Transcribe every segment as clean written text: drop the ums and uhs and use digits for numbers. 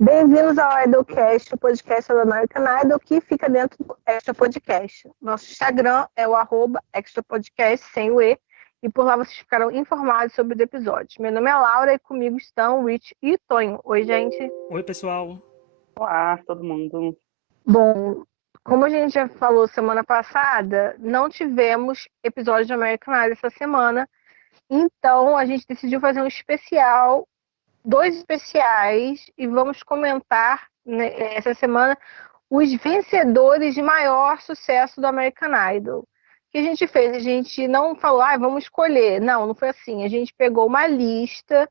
Bem-vindos ao Idolcast, o podcast do American Idol, que fica dentro do Extra Podcast. Nosso Instagram é o @extrapodcast, sem o E por lá vocês ficarão informados sobre os episódios. Meu nome é Laura e comigo estão Rich e Tonho. Oi, gente. Oi, pessoal. Olá, todo mundo. Bom, como a gente já falou semana passada, não tivemos episódio de American Idol essa semana, então a gente decidiu fazer um especial, dois especiais, e vamos comentar, né, essa semana os vencedores de maior sucesso do American Idol. O que a gente fez? A gente não falou, vamos escolher. Não foi assim. A gente pegou uma lista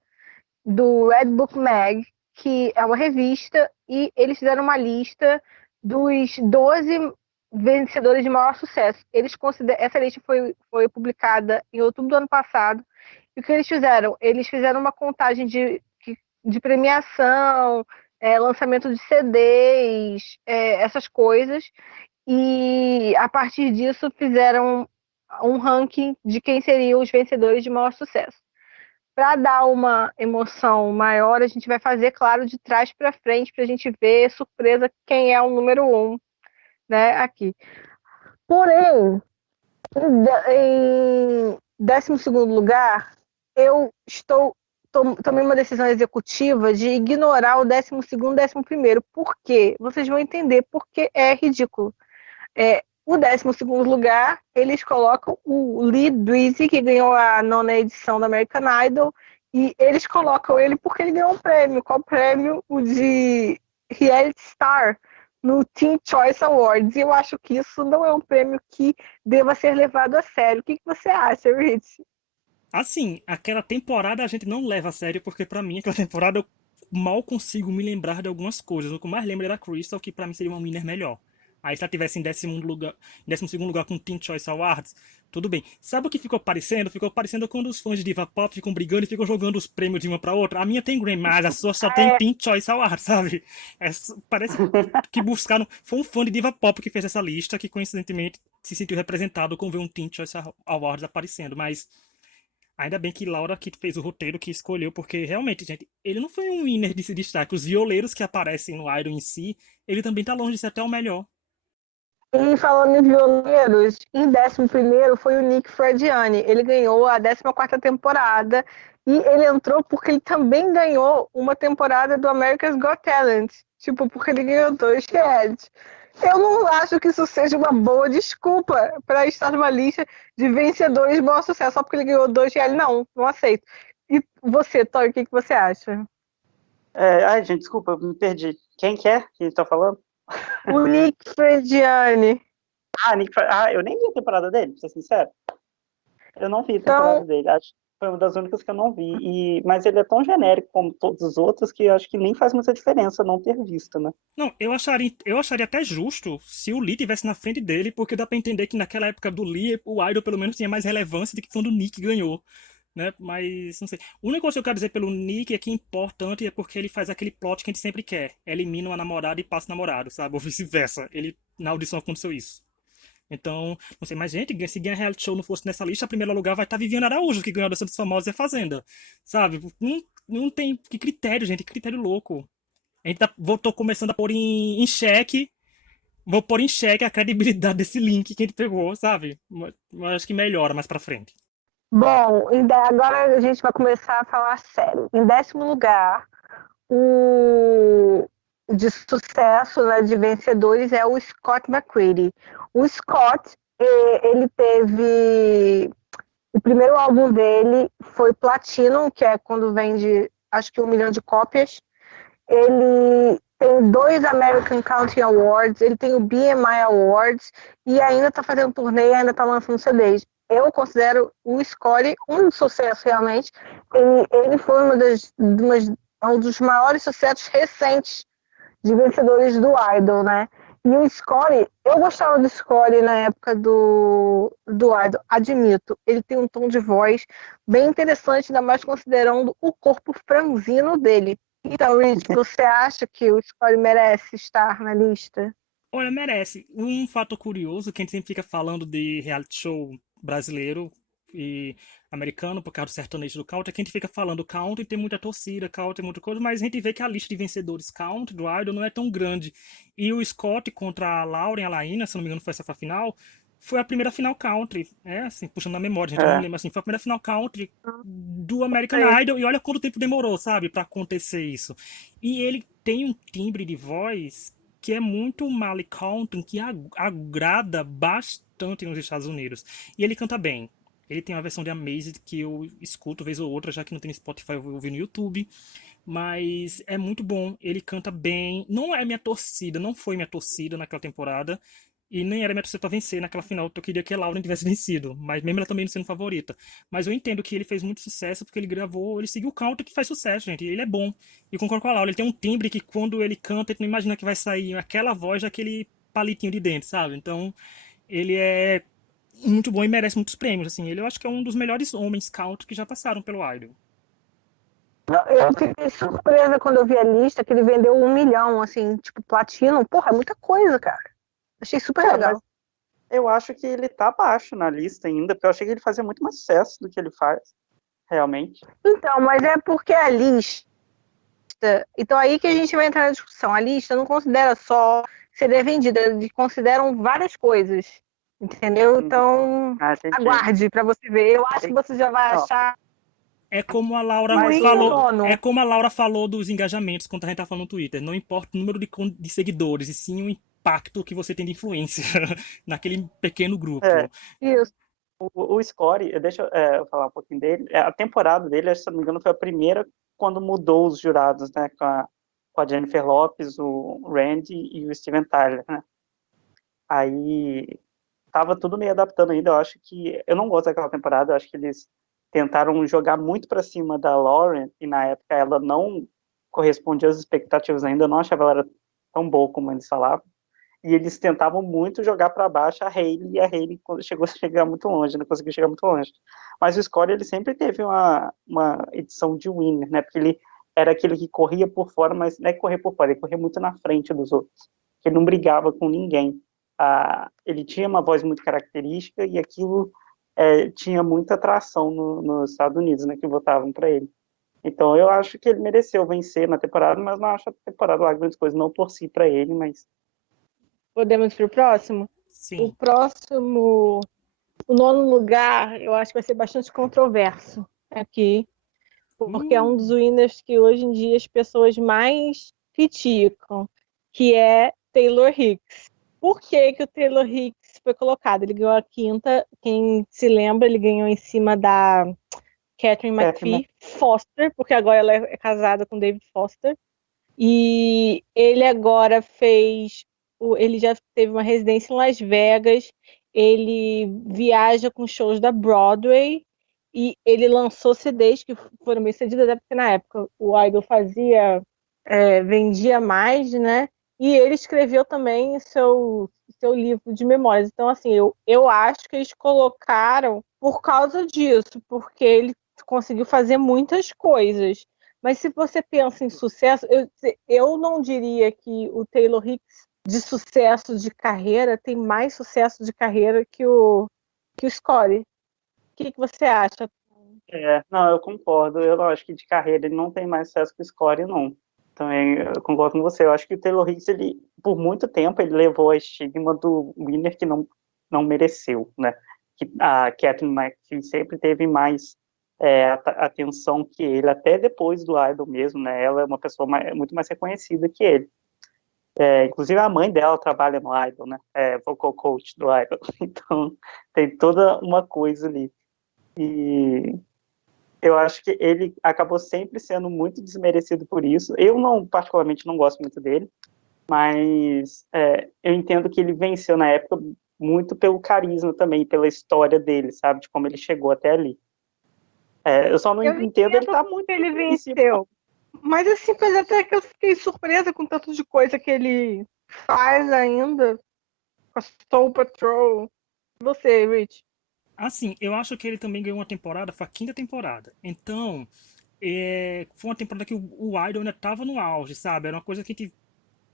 do Red Book Mag, que é uma revista, e eles fizeram uma lista dos 12 vencedores de maior sucesso. Essa lista foi publicada em outubro do ano passado. E o que eles fizeram? Eles fizeram uma contagem de premiação, lançamento de CDs, essas coisas, e a partir disso fizeram um ranking de quem seriam os vencedores de maior sucesso. Para dar uma emoção maior, a gente vai fazer, claro, de trás para frente, para a gente ver, surpresa, quem é o número 1, né, aqui. Porém, em 12º lugar, eu tomei uma decisão executiva de ignorar o 12º e 11º. Por quê? Vocês vão entender porque é ridículo. O 12º lugar, eles colocam o Lee Dweezil, que ganhou a 9ª edição da American Idol, e eles colocam ele porque ele ganhou um prêmio. Qual prêmio? O de Reality Star, no Teen Choice Awards. E eu acho que isso não é um prêmio que deva ser levado a sério. O que você acha, Rich? Assim, aquela temporada a gente não leva a sério, porque pra mim aquela temporada eu mal consigo me lembrar de algumas coisas. O que eu mais lembro era a Crystal, que pra mim seria uma winner melhor. Aí se ela tivesse em 12º lugar com o Teen Choice Awards, tudo bem. Sabe o que ficou parecendo? Ficou parecendo quando os fãs de Diva Pop ficam brigando e ficam jogando os prêmios de uma pra outra. A minha tem Grammy, mas a sua só tem Teen Choice Awards, sabe? Parece que buscaram... Foi um fã de Diva Pop que fez essa lista, que coincidentemente se sentiu representado com ver um Teen Choice Awards aparecendo, mas... Ainda bem que Laura que fez o roteiro que escolheu, porque realmente, gente, ele não foi um winner de se destaque. Os violeiros que aparecem no Idol em si, ele também tá longe de ser até o melhor. E falando em violeiros, em 11º foi o Nick Frediani. Ele ganhou a 14ª temporada e ele entrou porque ele também ganhou uma temporada do America's Got Talent. Tipo, porque ele ganhou 2 realities. Eu não acho que isso seja uma boa desculpa para estar numa lista de vencedores de maior sucesso só porque ele ganhou 2 reais. Não aceito. E você, Tori, o que você acha? Ai, gente, desculpa, eu me perdi. Quem que é que tá falando? O Nick Frediani. Eu nem vi a temporada dele, pra ser sincero. Eu não vi a Então, temporada dele, acho que foi uma das únicas que eu não vi. Mas ele é tão genérico como todos os outros que eu acho que nem faz muita diferença não ter visto, né? Não, eu acharia até justo se o Lee tivesse na frente dele, porque dá pra entender que naquela época do Lee, o Idol pelo menos tinha mais relevância do que quando o Nick ganhou. Né? Mas, não sei. A única coisa que eu quero dizer pelo Nick é que é importante é porque ele faz aquele plot que a gente sempre quer. Elimina uma namorada e passa o namorado, sabe? Ou vice-versa. Na audição aconteceu isso. Então, não sei, mas gente, se Ganha Reality Show não fosse nessa lista, em primeiro lugar vai estar Viviane Araújo, que ganhou a Dança dos Famosos e a Fazenda. Sabe? Não tem. Que critério, gente? Que critério louco. Tô começando a pôr em xeque. Vou pôr em xeque a credibilidade desse link que a gente pegou, sabe? Mas acho que melhora mais pra frente. bom, agora a gente vai começar a falar sério. Em 10º lugar, o de sucesso, né, de vencedores é o Scott McCready. O Scott, ele teve... O primeiro álbum dele foi Platinum, que é quando vende, acho que 1 milhão de cópias. Ele tem 2 American Country Awards, ele tem o BMI Awards e ainda está fazendo turnê e ainda está lançando CDs. Eu considero o Scott um sucesso realmente. Ele foi um dos maiores sucessos recentes de vencedores do Idol, né? E o Scott, eu gostava do Scott na época do Idol, admito. Ele tem um tom de voz bem interessante, ainda mais considerando o corpo franzino dele. Então, Rich, você acha que o Scott merece estar na lista? Olha, merece. Um fato curioso que a gente sempre fica falando de reality show brasileiro, e americano, por causa do sertanejo do country, é que a gente fica falando country, tem muita torcida, country, tem muita coisa, mas a gente vê que a lista de vencedores country do Idol não é tão grande. E o Scott contra a Lauren, a Laína, se não me engano foi essa foi a final, foi a primeira final country, assim, puxando na memória, gente, eu não me É, lembro assim, foi a primeira final country do American É. Idol, e olha quanto tempo demorou, sabe, pra acontecer isso. E ele tem um timbre de voz que é muito Mali Country, que agrada bastante nos Estados Unidos. E ele canta bem. Ele tem uma versão de Amazed que eu escuto vez ou outra, já que não tem no Spotify, eu vou ouvir no YouTube. Mas é muito bom, ele canta bem. Não é minha torcida, não foi minha torcida naquela temporada. E nem era minha torcida pra vencer naquela final, eu queria que a Lauren tivesse vencido. Mas mesmo ela também não sendo favorita. Mas eu entendo que ele fez muito sucesso porque ele gravou, ele seguiu o counter que faz sucesso, gente. E ele é bom. E concordo com a Laura, ele tem um timbre que quando ele canta, ele não imagina que vai sair aquela voz daquele palitinho de dentro, sabe? Então, ele é muito bom e merece muitos prêmios, assim. Ele eu acho que é um dos melhores homens country que já passaram pelo Idol. Eu fiquei surpresa quando eu vi a lista que ele vendeu 1 milhão, assim, tipo, platino. Porra, é muita coisa, cara. Achei super mas legal. eu acho que ele tá abaixo na lista ainda, porque eu achei que ele fazia muito mais sucesso do que ele faz, realmente. Então, mas é porque a lista. Então, aí que a gente vai entrar na discussão. A lista não considera só CD vendida, eles consideram várias coisas. Entendeu? Uhum. Então, Ah, entendi. aguarde pra você ver. Eu acho que Tem- você já vai Não, achar É como a Laura o mas Rick em falou, é nono. como a Laura falou dos engajamentos quando a gente tá falando no Twitter. Não importa o número de seguidores, e sim o impacto que você tem de influência naquele pequeno grupo. é, Isso. o Score, deixa eu falar um pouquinho dele. A temporada dele, se não me engano, foi a primeira quando mudou os jurados, né? Com a Jennifer Lopez, o Randy e o Steven Tyler, né? Aí tava tudo meio adaptando ainda. Eu acho que eu não gosto daquela temporada. Eu acho que eles tentaram jogar muito para cima da Lauren e na época ela não correspondia às expectativas ainda. Eu não achava ela tão boa como eles falavam. E eles tentavam muito jogar para baixo a Hailey, e a Hailey chegou a chegar muito longe, não conseguiu chegar muito longe. Mas o Score, ele sempre teve uma edição de winner, né? Porque ele era aquele que corria por fora, mas não é correr por fora, ele corria muito na frente dos outros. Ele não brigava com ninguém. Ele tinha uma voz muito característica e aquilo tinha muita atração nos Estados Unidos, né? Que votavam para ele. Então eu acho que ele mereceu vencer na temporada, mas não acho a temporada lá grandes coisas. Não torci para ele, mas Podemos ir pro próximo? O Sim. próximo, o nono lugar, eu acho que vai ser bastante controverso aqui, porque é um dos Hum, winners que hoje em dia as pessoas mais criticam, que é Taylor Hicks. Por que que o Taylor Hicks foi colocado? Ele ganhou a quinta, quem se lembra, ele ganhou em cima da Catherine Catherine McPhee Foster, porque agora ela é casada com David Foster. E ele agora ele já teve uma residência em Las Vegas, ele viaja com shows da Broadway e ele lançou CDs que foram bem cedidos, até porque na época o Idol vendia mais, né? E ele escreveu também seu livro de memórias. Então, assim, eu acho que eles colocaram por causa disso, porque ele conseguiu fazer muitas coisas. Mas se você pensa em sucesso, eu não diria que o Taylor Hicks de sucesso de carreira tem mais sucesso de carreira que o Scottie. O que você acha? Não, eu concordo. Eu não acho que de carreira ele não tem mais sucesso que o Score, não. Também eu concordo com você. Eu acho que o Taylor Hicks, ele, por muito tempo, ele levou a estigma do winner que não mereceu, né? Que a Catherine McPhee sempre teve mais atenção que ele, até depois do Idol mesmo, né? Ela é uma pessoa muito mais reconhecida que ele. Inclusive a mãe dela trabalha no Idol, né? Vocal coach do Idol. Então tem toda uma coisa ali. E eu acho que ele acabou sempre sendo muito desmerecido por isso. Eu não, particularmente, não gosto muito dele, mas eu entendo que ele venceu na época muito pelo carisma também, pela história dele, sabe, de como ele chegou até ali. Eu só não Eu entendo ele entendo tá que muito ele em cima. venceu. Mas assim, foi até que eu fiquei surpresa com tanto de coisa que ele faz ainda com a Soul Patrol. Você, Rich? assim, eu acho que ele também ganhou uma temporada, foi a quinta temporada. Então, foi uma temporada que o Idol ainda tava no auge, sabe? Era uma coisa que a gente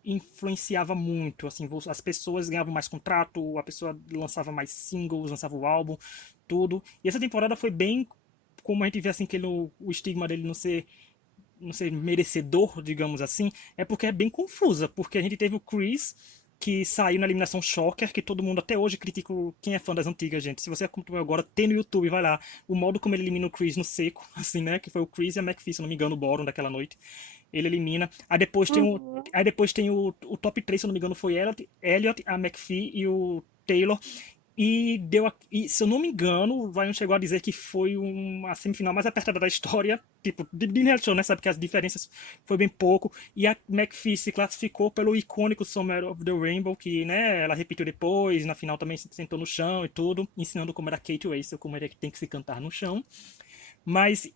influenciava muito, assim, as pessoas ganhavam mais contrato, a pessoa lançava mais singles, lançava o álbum. tudo. E essa temporada foi bem, como a gente vê assim, que o estigma dele não ser merecedor, digamos assim, é porque é bem confusa, porque a gente teve o Chris, que saiu na eliminação Shocker, que todo mundo até hoje critica quem é fã das antigas, gente. Se você acompanhou agora, tem no YouTube, vai lá, o modo como ele elimina o Chris no seco, assim, né, que foi o Chris e a McPhee, se eu não me engano, o Boron daquela noite. Ele elimina. Uhum. Aí depois tem o top 3, se eu não me engano, foi Elliot, a McPhee e o Taylor. E se eu não me engano, o Ryan chegou a dizer que foi uma semifinal mais apertada da história, tipo, de reality show, né? Sabe que as diferenças foi bem pouco. E a McPhee se classificou pelo icônico Summer of the Rainbow, que, né, ela repetiu depois, na final também se sentou no chão e tudo, ensinando como era Kate Russell, como era que tem que se cantar no chão. Mas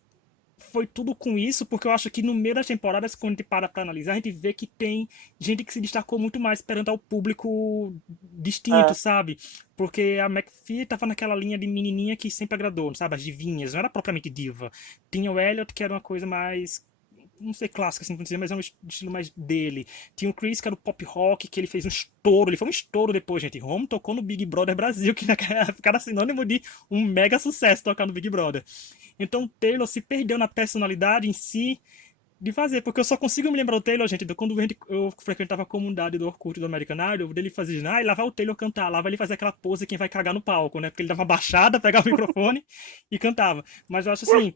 foi tudo com isso, porque eu acho que no meio das temporadas, quando a gente para pra analisar, a gente vê que tem gente que se destacou muito mais perante ao público distinto, É, sabe? Porque a McPhee tava naquela linha de menininha que sempre agradou, sabe? As divinhas, não era propriamente diva. Tinha o Elliot, que era uma coisa mais, não sei, clássica, assim, dizer, mas é um estilo mais dele. Tinha o Chris, que era o pop rock, que ele fez um estouro. Ele foi um estouro depois, gente. Home tocou no Big Brother Brasil, que naquela época era sinônimo de um mega sucesso tocar no Big Brother. Então o Taylor se perdeu na personalidade em si de fazer, porque eu só consigo me lembrar do Taylor, gente, quando eu frequentava a comunidade do Orkut do American Idol, dele fazer, e lá vai o Taylor cantar, lá vai ele fazer aquela pose quem vai cagar no palco, né? Porque ele dava uma baixada, pegava o microfone e cantava. Mas eu acho assim,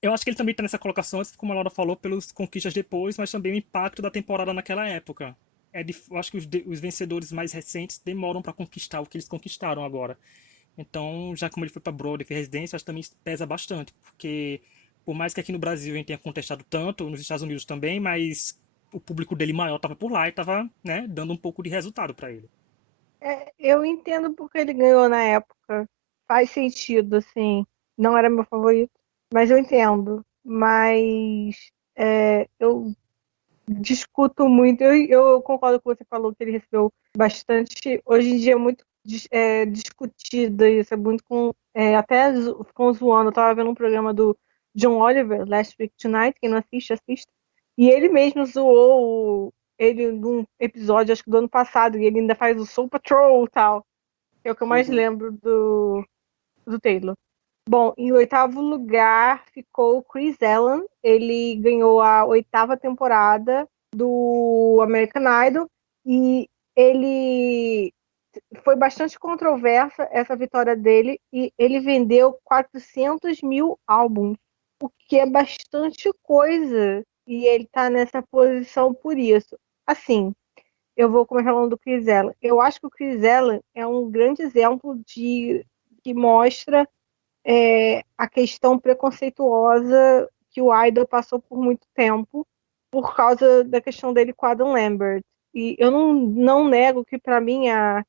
eu acho que ele também tá nessa colocação, como a Laura falou, pelos conquistas depois, mas também o impacto da temporada naquela época. Eu acho que os vencedores mais recentes demoram pra conquistar o que eles conquistaram agora. Então, já como ele foi para Broadway, fez residência, acho que também pesa bastante, porque por mais que aqui no Brasil a gente tenha contestado tanto, nos Estados Unidos também, mas o público dele maior estava por lá e estava, né, dando um pouco de resultado para ele. Eu entendo porque ele ganhou na época. Faz sentido, assim. Não era meu favorito, mas eu entendo. Mas eu discuto muito. Eu concordo com o que você falou, que ele recebeu bastante. Hoje em dia é muito discutido isso. É muito até ficam zoando. Eu tava vendo um programa do John Oliver, Last Week Tonight. Quem não assiste, assista. E ele mesmo zoou ele num episódio, acho que do ano passado, e ele ainda faz o Soul Patrol e tal. É o que eu mais uhum. lembro do Taylor. Bom, em oitavo lugar ficou o Chris Allen. Ele ganhou a oitava temporada do American Idol e ele foi bastante controversa essa vitória dele e ele vendeu 400 mil álbuns, o que é bastante coisa e ele tá nessa posição por isso. Assim, eu vou começar falando do Chris Allen. Eu acho que o Chris Allen é um grande exemplo de que mostra a questão preconceituosa que o Idol passou por muito tempo por causa da questão dele com Adam Lambert. E eu não nego que, para mim, a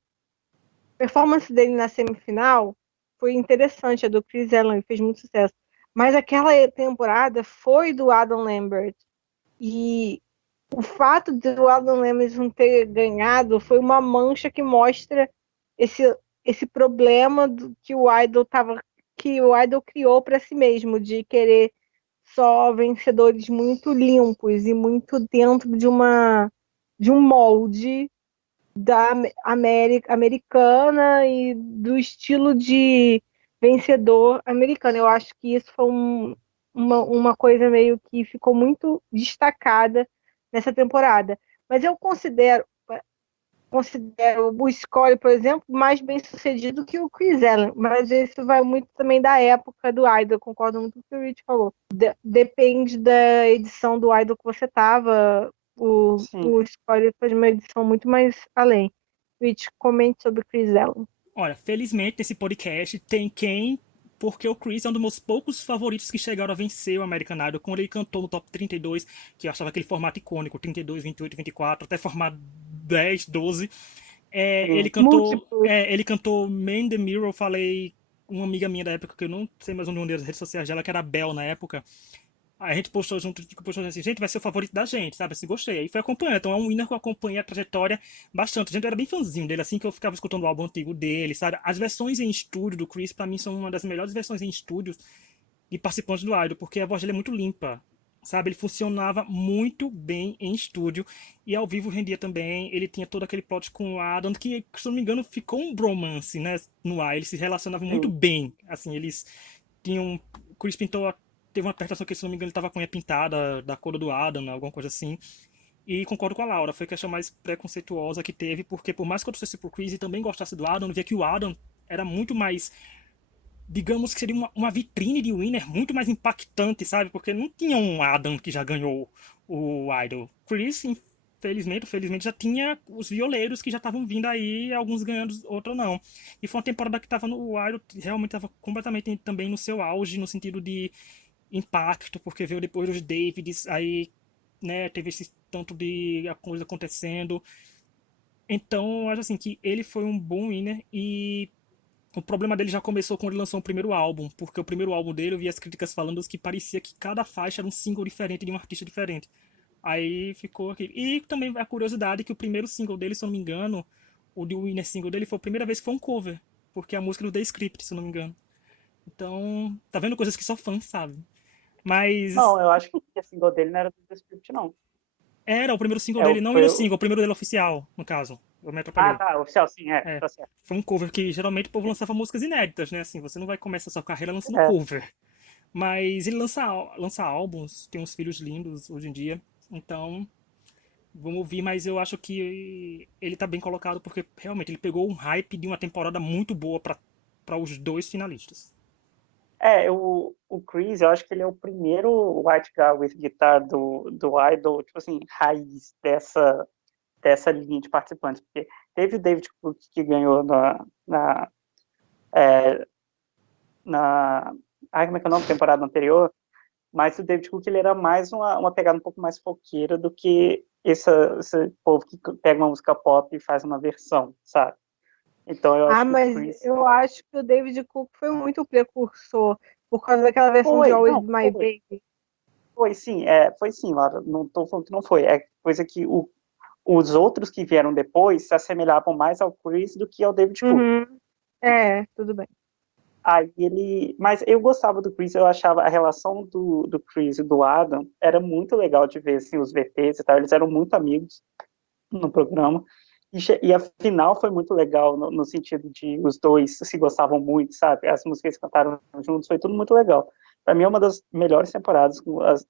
performance dele na semifinal foi interessante, a do Chris Allen, fez muito sucesso. Mas aquela temporada foi do Adam Lambert. E o fato do Adam Lambert não ter ganhado foi uma mancha que mostra esse, esse problema que o Idol criou para si mesmo, de querer só vencedores muito limpos e muito dentro de um molde da América americana e do estilo de vencedor americano. Eu acho que isso foi uma coisa meio que ficou muito destacada nessa temporada. Mas eu considero o Score, por exemplo, mais bem sucedido que o Chris Allen, mas isso vai muito também da época do Idol, concordo muito com o que o Rich falou. Depende da edição do Idol que você tava, Sim. o Score faz uma edição muito mais além. Rich, comente sobre o Chris Allen. Olha, felizmente nesse podcast tem quem, porque o Chris é um dos meus poucos favoritos que chegaram a vencer o American Idol, quando ele cantou no Top 32, que eu achava aquele formato icônico, 32, 28, 24, até formato 10, 12. Sim. Ele cantou Man in the Mirror, eu falei uma amiga minha da época, que eu não sei mais o nome das redes sociais dela, que era a Bel na época. Aí a gente postou junto, postou assim, gente, vai ser o favorito da gente, sabe? Assim, gostei. Aí foi acompanhando. Então é um winner que eu acompanhei a trajetória bastante. A gente era bem fãzinho dele, assim que eu ficava escutando o álbum antigo dele, sabe? As versões em estúdio do Chris, pra mim, são uma das melhores versões em estúdio de participantes do Idol, porque a voz dele é muito limpa. sabe? Ele funcionava muito bem em estúdio e ao vivo rendia também. Ele tinha todo aquele plot com o Adam, que, se não me engano, ficou um bromance, né, no ar. Eles se relacionavam muito Sim. bem, assim, eles tinham... Chris pintou, teve uma apresentação que, se não me engano, ele tava com a unha pintada da cor do Adam, né, alguma coisa assim. E concordo com a Laura, foi a questão mais preconceituosa que teve, porque por mais que eu torcesse pro Chris e também gostasse do Adam, eu via que o Adam era muito mais, digamos que seria uma vitrine de winner muito mais impactante, sabe? Porque não tinha um Adam que já ganhou o Idol. Chris, infelizmente, felizmente, já tinha os violeiros que já estavam vindo aí, alguns ganhando, outros não. E foi uma temporada que tava no Idol, realmente tava completamente também no seu auge, no sentido de impacto, porque veio depois dos Davids, aí, né, teve esse tanto de coisa acontecendo. Então, eu acho assim que ele foi um bom winner e o problema dele já começou quando ele lançou o primeiro álbum, porque o primeiro álbum dele eu vi as críticas falando que parecia que cada faixa era um single diferente de um artista diferente. Aí ficou aqui. E também a curiosidade que o primeiro single dele, se eu não me engano, o de winner single dele foi a primeira vez que foi um cover, porque é a música do The Script, se eu não me engano. Então, tá vendo coisas que só fãs sabem. Mas Não, eu acho que a single dele não era do The Script, não. era o primeiro single É, dele, não foi ele o... single, o primeiro dele oficial, no caso. Eu me Ah, atrapalhei. tá, oficial, sim, É, tá certo. foi um cover que geralmente o povo lançava músicas inéditas, né? Assim, você não vai começar sua carreira lançando É, cover. Mas ele lança álbuns, tem uns filhos lindos hoje em dia. Então, vamos ouvir, mas eu acho que ele tá bem colocado porque realmente ele pegou um hype de uma temporada muito boa para os dois finalistas. o Chris, eu acho que ele é o primeiro white guy with guitar do Idol, tipo assim, raiz dessa linha de participantes, porque teve o David Cook que ganhou é, na ai, como é que é o nome? Temporada anterior, mas o David Cook ele era mais uma pegada um pouco mais foqueira do que esse povo que pega uma música pop e faz uma versão, sabe? Então eu Ah, acho que o mas Chris eu acho que o David Cook foi muito precursor por causa daquela versão de Always não, Be My Baby. foi sim, Laura, não estou falando que não foi, é coisa que os outros que vieram depois se assemelhavam mais ao Chris do que ao David Cook. Uhum. É, tudo bem. Aí mas eu gostava do Chris, eu achava a relação do Chris e do Adam era muito legal de ver assim, os VTs e tal, eles eram muito amigos no programa. E a final foi muito legal no sentido de os dois se gostavam muito, sabe? As músicas que cantaram juntos, foi tudo muito legal. Para mim é uma das melhores temporadas,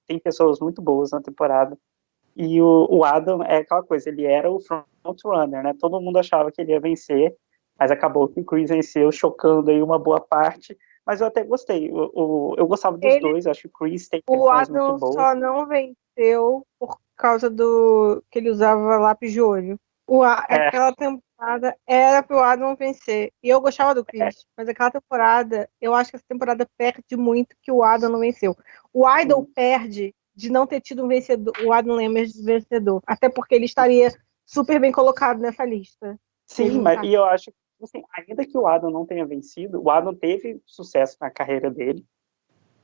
tem pessoas muito boas na temporada. E o Adam é aquela coisa, ele era o front-runner, né? Todo mundo achava que ele ia vencer, mas acabou que o Chris venceu, chocando aí uma boa parte. Mas eu até gostei. Eu gostava dos Ele, dois, acho que o Chris tem o versões muito Adam boas. só não venceu por causa do que ele usava lápis de olho. É, Aquela temporada era pro Adam vencer. E eu gostava do é, Chris, mas aquela temporada, eu acho que essa temporada perde muito que o Adam não venceu. O Idol sim. perde de não ter tido um vencedor, o Adam Lambert vencedor. Até porque ele estaria super bem colocado nessa lista. E ele Sim, não tá. e eu acho que, assim, ainda que o Adam não tenha vencido, o Adam teve sucesso na carreira dele,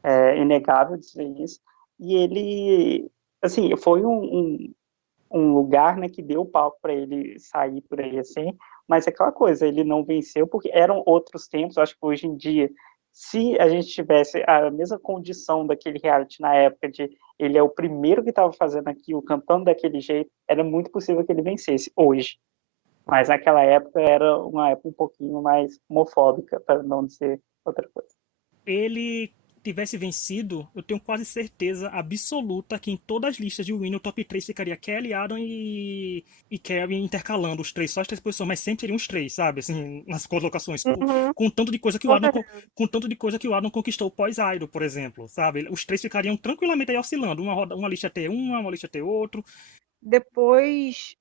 é inegável dizer isso, e ele, assim, foi um lugar, né, que deu palco para ele sair por aí, assim, mas é aquela coisa, ele não venceu porque eram outros tempos, eu acho que hoje em dia, se a gente tivesse a mesma condição daquele reality na época de ele é o primeiro que estava fazendo aquilo, cantando daquele jeito, era muito possível que ele vencesse hoje. Mas naquela época era uma época um pouquinho mais homofóbica, para não dizer outra coisa. Ele tivesse vencido, eu tenho quase certeza absoluta que em todas as listas de win, o top 3 ficaria Kelly, Adam e Kevin intercalando os três, só as três posições, mas sempre seriam os três, sabe? Assim, nas colocações. Uhum, Com tanto de coisa que o com Adam, certeza. com tanto de coisa que o Adam conquistou pós-Idol, por exemplo, sabe? Os três ficariam tranquilamente aí oscilando. Uma lista ter uma lista ter outro. Depois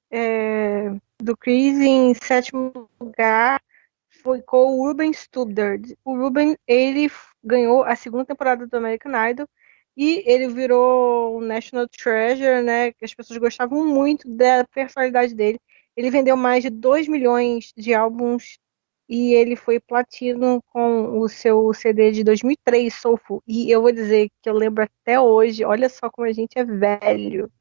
do Chris, em sétimo lugar, ficou o Ruben Studdard. O Ruben, ele ganhou a segunda temporada do American Idol e ele virou o National Treasure, né? Que as pessoas gostavam muito da personalidade dele. Ele vendeu mais de 2 milhões de álbuns e ele foi platino com o seu CD de 2003, Soulful. E eu vou dizer que eu lembro até hoje, olha só como a gente é velho.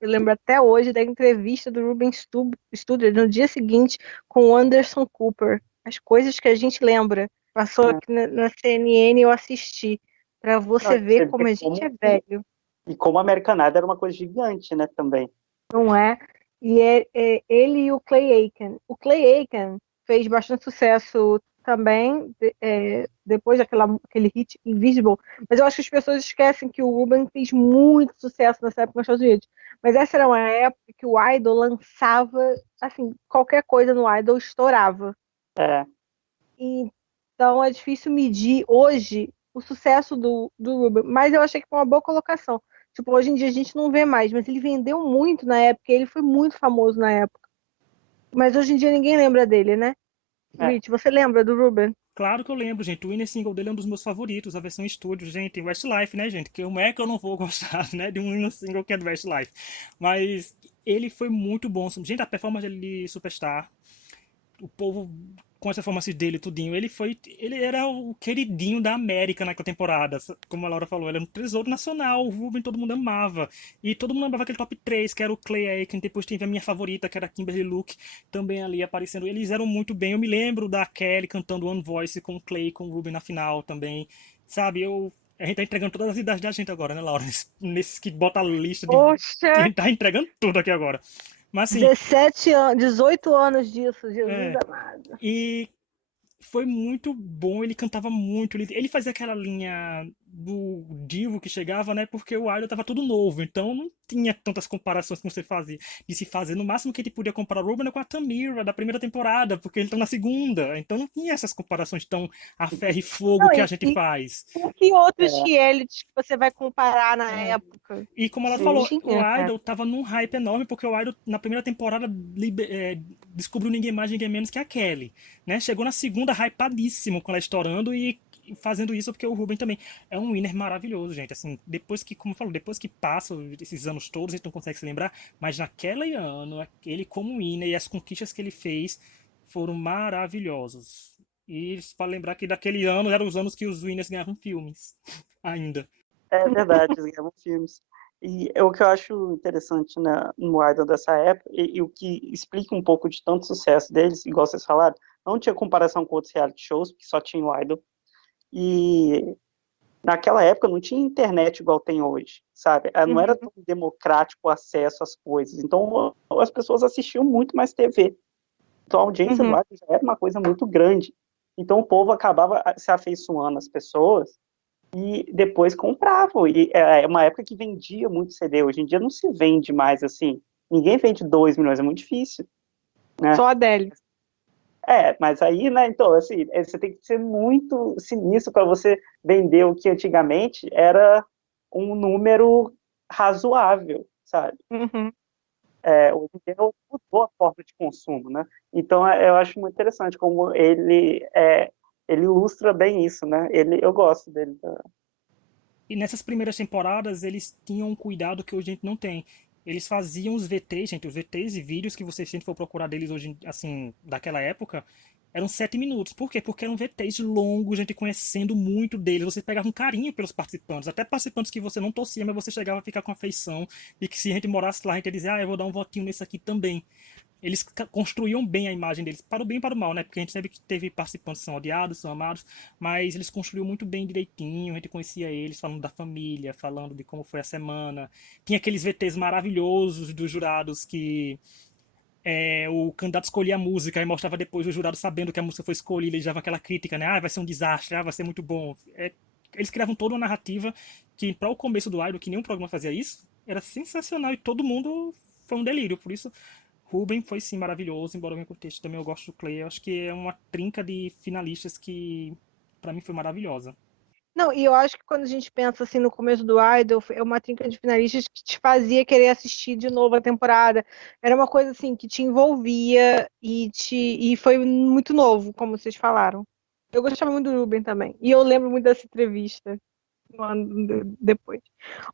Eu lembro até hoje da entrevista do Ruben Studdard no dia seguinte com o Anderson Cooper. As coisas que a gente lembra. Passou Né? aqui na CNN e eu assisti. Para Não, você ver você como vê a gente é velho. E como a American Idol era uma coisa gigante, né, também. Não é? E ele e o Clay Aiken. O Clay Aiken fez bastante sucesso também depois aquele hit Invisible. Mas eu acho que as pessoas esquecem que o Ruben fez muito sucesso nessa época nos Estados Unidos. Mas essa era uma época que o Idol lançava, assim, qualquer coisa no Idol estourava. É, Então é difícil medir hoje o sucesso do Ruben. Mas eu achei que foi uma boa colocação. Tipo, hoje em dia a gente não vê mais, mas ele vendeu muito na época, ele foi muito famoso na época. Mas hoje em dia ninguém lembra dele, né? é. Rich, você lembra do Ruben? Claro que eu lembro, gente. O Winner Single dele é um dos meus favoritos, a versão estúdio, gente. Westlife, né, gente? Que como é que eu não vou gostar, né, de um Winner Single que é do Westlife? Mas ele foi muito bom. Gente, a performance dele de Superstar, o povo com essa performance dele, tudinho, ele era o queridinho da América naquela temporada, como a Laura falou, ele era um tesouro nacional, o Ruben todo mundo amava, e todo mundo amava aquele top 3 que era o Clay Aiken, depois teve a minha favorita, que era a Kimberly Luke, também ali aparecendo, eles eram muito bem, eu me lembro da Kelly cantando One Voice com o Clay, com o Ruben na final também, sabe, a gente tá entregando todas as idades da gente agora, né, Laura? Nesses que bota a lista de... A Poxa, gente tá entregando tudo aqui agora. Mas assim, 17 anos, 18 anos disso, Jesus é, amado. e foi muito bom, ele cantava muito, ele fazia aquela linha do divo que chegava, né? Porque o Idol tava tudo novo, então não tinha tantas comparações como você fazia, de se fazer. No máximo que ele podia comparar o Ruben era com a Tamira da primeira temporada, porque ele tá na segunda, então não tinha essas comparações tão a ferro e fogo Não, que a gente faz. com que outros É, realities que você vai comparar na É. época? E como ela Não sim, falou, o tinha, cara. Idol tava num hype enorme, porque o Idol, na primeira temporada, descobriu ninguém mais, ninguém menos que a Kelly, né? Chegou na segunda hypadíssimo com ela estourando e fazendo isso porque o Ruben também é um winner maravilhoso, gente. Assim, depois que, como eu falo, depois que passa esses anos todos, a gente não consegue se lembrar, mas naquele ano, ele como winner e as conquistas que ele fez foram maravilhosos. E para lembrar que daquele ano eram os anos que os winners ganhavam filmes ainda. é verdade, eles gravam filmes. E é o que eu acho interessante no Idol dessa época, e o que explica um pouco de tanto sucesso deles, igual vocês falaram, não tinha comparação com outros reality shows, porque só tinha o Idol. E naquela época não tinha internet igual tem hoje, sabe? Não era Uhum, tão democrático o acesso às coisas. Então as pessoas assistiam muito mais TV. Então a audiência do uhum. Idol já era uma coisa muito grande. Então o povo acabava se afeiçoando às pessoas e depois compravam. E é uma época que vendia muito CD. Hoje em dia não se vende mais assim. Ninguém vende 2 milhões, é muito difícil, né? Só a Adele. Mas aí, né, então, assim, você tem que ser muito sinistro para você vender o que antigamente era um número razoável, sabe? Uhum. Hoje em dia mudou a forma de consumo, né? Então, eu acho muito interessante como ele ilustra bem isso, né? Eu gosto dele. E nessas primeiras temporadas, eles tinham um cuidado que hoje a gente não tem. Eles faziam os VTs, gente, os VTs e vídeos que vocês sempre for procurar deles hoje, assim, daquela época, eram 7 minutos. Por quê? Porque eram VTs longos, gente conhecendo muito deles. Você pegava um carinho pelos participantes, até participantes que você não torcia, mas você chegava a ficar com afeição. E que se a gente morasse lá, a gente ia dizer, eu vou dar um votinho nesse aqui também. Eles construíam bem a imagem deles, para o bem e para o mal, né? Porque a gente sempre teve participantes que são odiados, são amados, mas eles construíam muito bem direitinho, a gente conhecia eles falando da família, falando de como foi a semana. Tinha aqueles VTs maravilhosos dos jurados que o candidato escolhia a música e mostrava depois o jurado sabendo que a música foi escolhida, ele dava aquela crítica, né? Vai ser um desastre, vai ser muito bom. Eles criavam toda uma narrativa que, para o começo do Idol, que nenhum programa fazia isso, era sensacional e todo mundo foi um delírio. Por isso, Ruben foi sim maravilhoso, embora eu me contexto também eu gosto do Clay. Eu acho que é uma trinca de finalistas que pra mim foi maravilhosa. Não, e eu acho que quando a gente pensa assim no começo do Idol, é uma trinca de finalistas que te fazia querer assistir de novo a temporada. Era uma coisa assim que te envolvia e foi muito novo, como vocês falaram. Eu gostava muito do Ruben também. E eu lembro muito dessa entrevista um ano depois.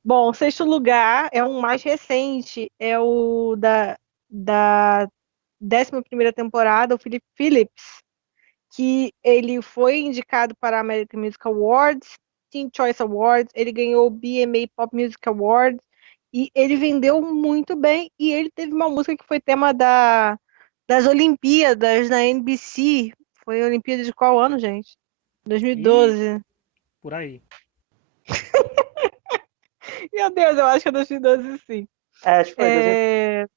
Bom, sexto lugar é um mais recente, é o da 11ª temporada, o Philip Phillips, que ele foi indicado para a American Music Awards, Teen Choice Awards, ele ganhou o BMA Pop Music Awards, e ele vendeu muito bem, e ele teve uma música que foi tema das Olimpíadas na NBC. Foi a Olimpíada de qual ano, gente? E 2012. por aí. Meu Deus, eu acho que é 2012, sim. Acho que foi 2000.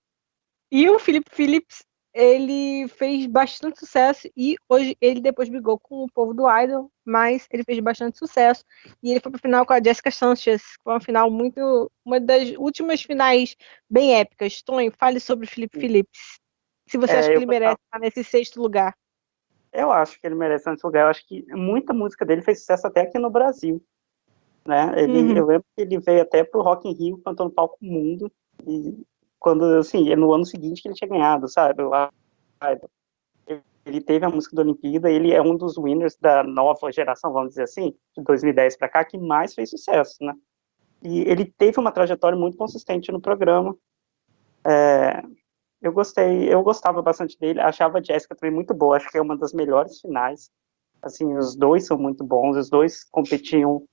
E o Philip Phillips, ele fez bastante sucesso e hoje ele depois brigou com o povo do Idol, mas ele fez bastante sucesso e ele foi pro final com a Jessica Sanchez, que foi uma final uma das últimas finais bem épicas. Tony, fale sobre o Philip Phillips. Se você acha que Eu ele merece gostava. estar nesse sexto lugar. Eu acho que ele merece esse lugar. Eu acho que muita música dele fez sucesso até aqui no Brasil, né? Uhum. Eu lembro que ele veio até pro Rock in Rio, cantou no palco Mundo, e quando, assim, no ano seguinte que ele tinha ganhado, sabe? Ele teve a música da Olimpíada, ele é um dos winners da nova geração, vamos dizer assim, de 2010 para cá, que mais fez sucesso, né? E ele teve uma trajetória muito consistente no programa. Eu gostava bastante dele, achava a Jéssica também muito boa, acho que é uma das melhores finais. Assim, os dois são muito bons, os dois competiam,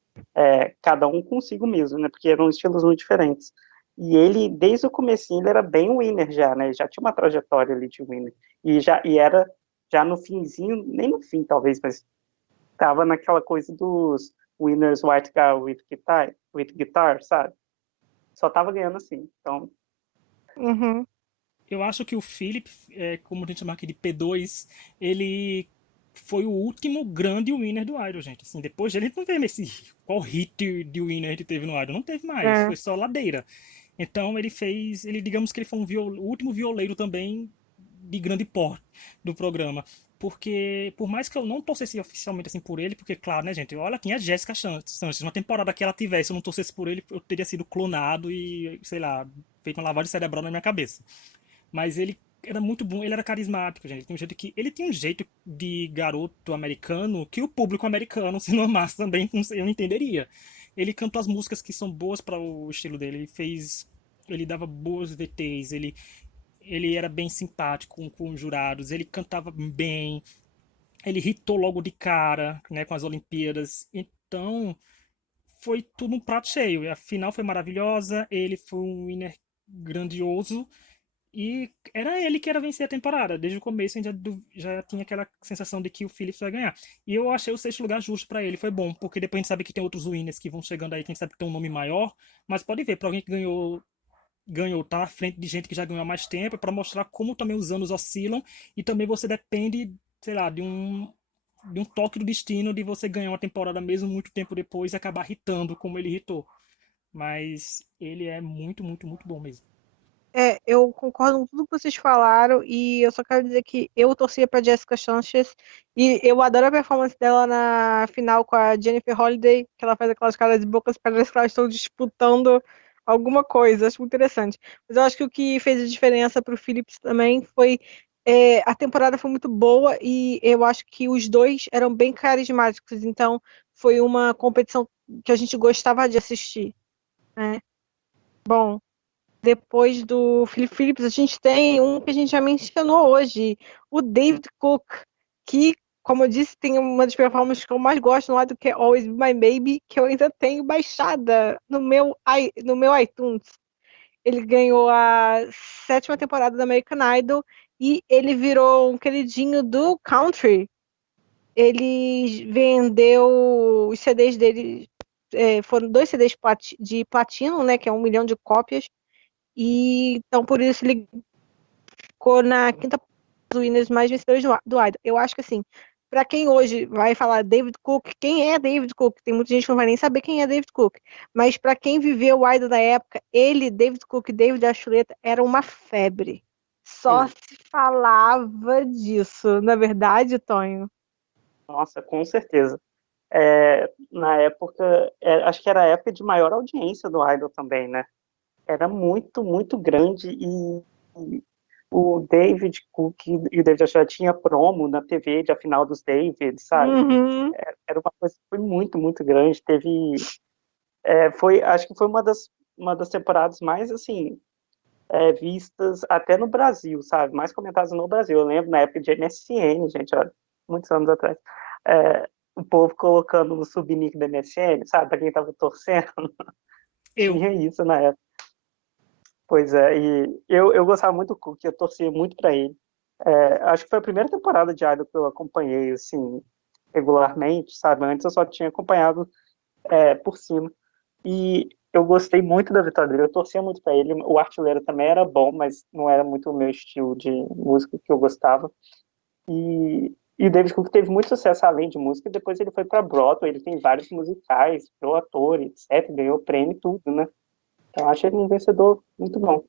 cada um consigo mesmo, né? Porque eram estilos muito diferentes. E ele, desde o comecinho, ele era bem winner já, né? Ele já tinha uma trajetória ali de winner. E era já no finzinho, nem no fim talvez, mas tava naquela coisa dos winners white guy with guitar, sabe? Só tava ganhando assim. Então, Uhum. Eu acho que o Philip, como a gente chama aqui de P2, ele foi o último grande winner do Idol, gente. Assim, depois dele, a gente não teve qual hit de winner a gente teve no Idol. Não teve mais, É. foi só ladeira. Então digamos que ele foi o último violeiro também de grande porte do programa. Porque, por mais que eu não torcesse oficialmente assim por ele, porque, claro, né, gente, olha quem é Jessica Sanchez. Uma temporada que ela tivesse, eu não torcesse por ele, eu teria sido clonado e, sei lá, feito uma lavagem cerebral na minha cabeça. Mas ele era muito bom, ele era carismático, gente. Ele tinha um jeito de garoto americano que o público americano, se não amasse também, eu não entenderia. Ele cantou as músicas que são boas para o estilo dele. Ele dava boas VTs, ele era bem simpático com os jurados, ele cantava bem, ele hitou logo de cara, né, com as Olimpíadas. Então, foi tudo um prato cheio. A final foi maravilhosa, ele foi um winner grandioso. E era ele que era vencer a temporada. Desde o começo a gente já tinha aquela sensação de que o Phillips vai ganhar. E eu achei o sexto lugar justo pra ele. Foi bom, porque depois a gente sabe que tem outros winners que vão chegando aí, quem sabe que tem um nome maior. Mas pode ver, pra alguém que ganhou, tá à frente de gente que já ganhou há mais tempo, pra mostrar como também os anos oscilam. E também você depende, sei lá, de um toque do destino de você ganhar uma temporada mesmo muito tempo depois e acabar hitando como ele hitou. Mas ele é muito, muito, muito bom mesmo. Eu concordo com tudo que vocês falaram e eu só quero dizer que eu torcia para Jessica Sanchez e eu adoro a performance dela na final com a Jennifer Holliday, que ela faz aquelas caras de bocas, parece que elas estão disputando alguma coisa, acho muito interessante. Mas eu acho que o que fez a diferença para o Phillips também foi a temporada foi muito boa e eu acho que os dois eram bem carismáticos, então foi uma competição que a gente gostava de assistir, né? Bom. Depois do Philip Phillips, a gente tem um que a gente já mencionou hoje, o David Cook, que, como eu disse, tem uma das performances que eu mais gosto no lado, que é Always Be My Baby, que eu ainda tenho baixada no meu iTunes. Ele ganhou a sétima temporada do American Idol e ele virou um queridinho do country. Ele vendeu os CDs dele, foram 2 CDs de platino, né, que é 1 milhão de cópias. E então por isso ele ficou na quinta dos winners mais vencedores do Idol. Eu acho que assim, para quem hoje vai falar David Cook, quem é David Cook? Tem muita gente que não vai nem saber quem é David Cook. Mas para quem viveu o Idol da época, ele, David Cook, David Archuleta, era uma febre. Só sim. se falava disso, na verdade, Tonho. Nossa, com certeza. Na época, acho que era a época de maior audiência do Idol também, né? Era muito, muito grande e o David Cook e o David Archuleta tinha promo na TV de a final dos David, sabe? Uhum. Era uma coisa que foi muito, muito grande. Acho que foi uma das temporadas mais, assim, vistas até no Brasil, sabe? Mais comentadas no Brasil. Eu lembro na época de MSN, gente, olha, muitos anos atrás. O povo colocando no subnick da MSN, sabe? Pra quem tava torcendo, Eu, tinha isso na época. Pois é, e eu gostava muito do Cook, eu torcia muito para ele. Acho que foi a primeira temporada de Idol que eu acompanhei, assim, regularmente, sabe? Antes eu só tinha acompanhado por cima. E eu gostei muito da vitória dele, eu torcia muito pra ele. O Artilheiro também era bom, mas não era muito o meu estilo de música que eu gostava. E o David Cook teve muito sucesso além de música, depois ele foi pra Broadway, ele tem vários musicais, virou ator, etc, ganhou prêmio e tudo, né? Então acho ele um vencedor muito bom.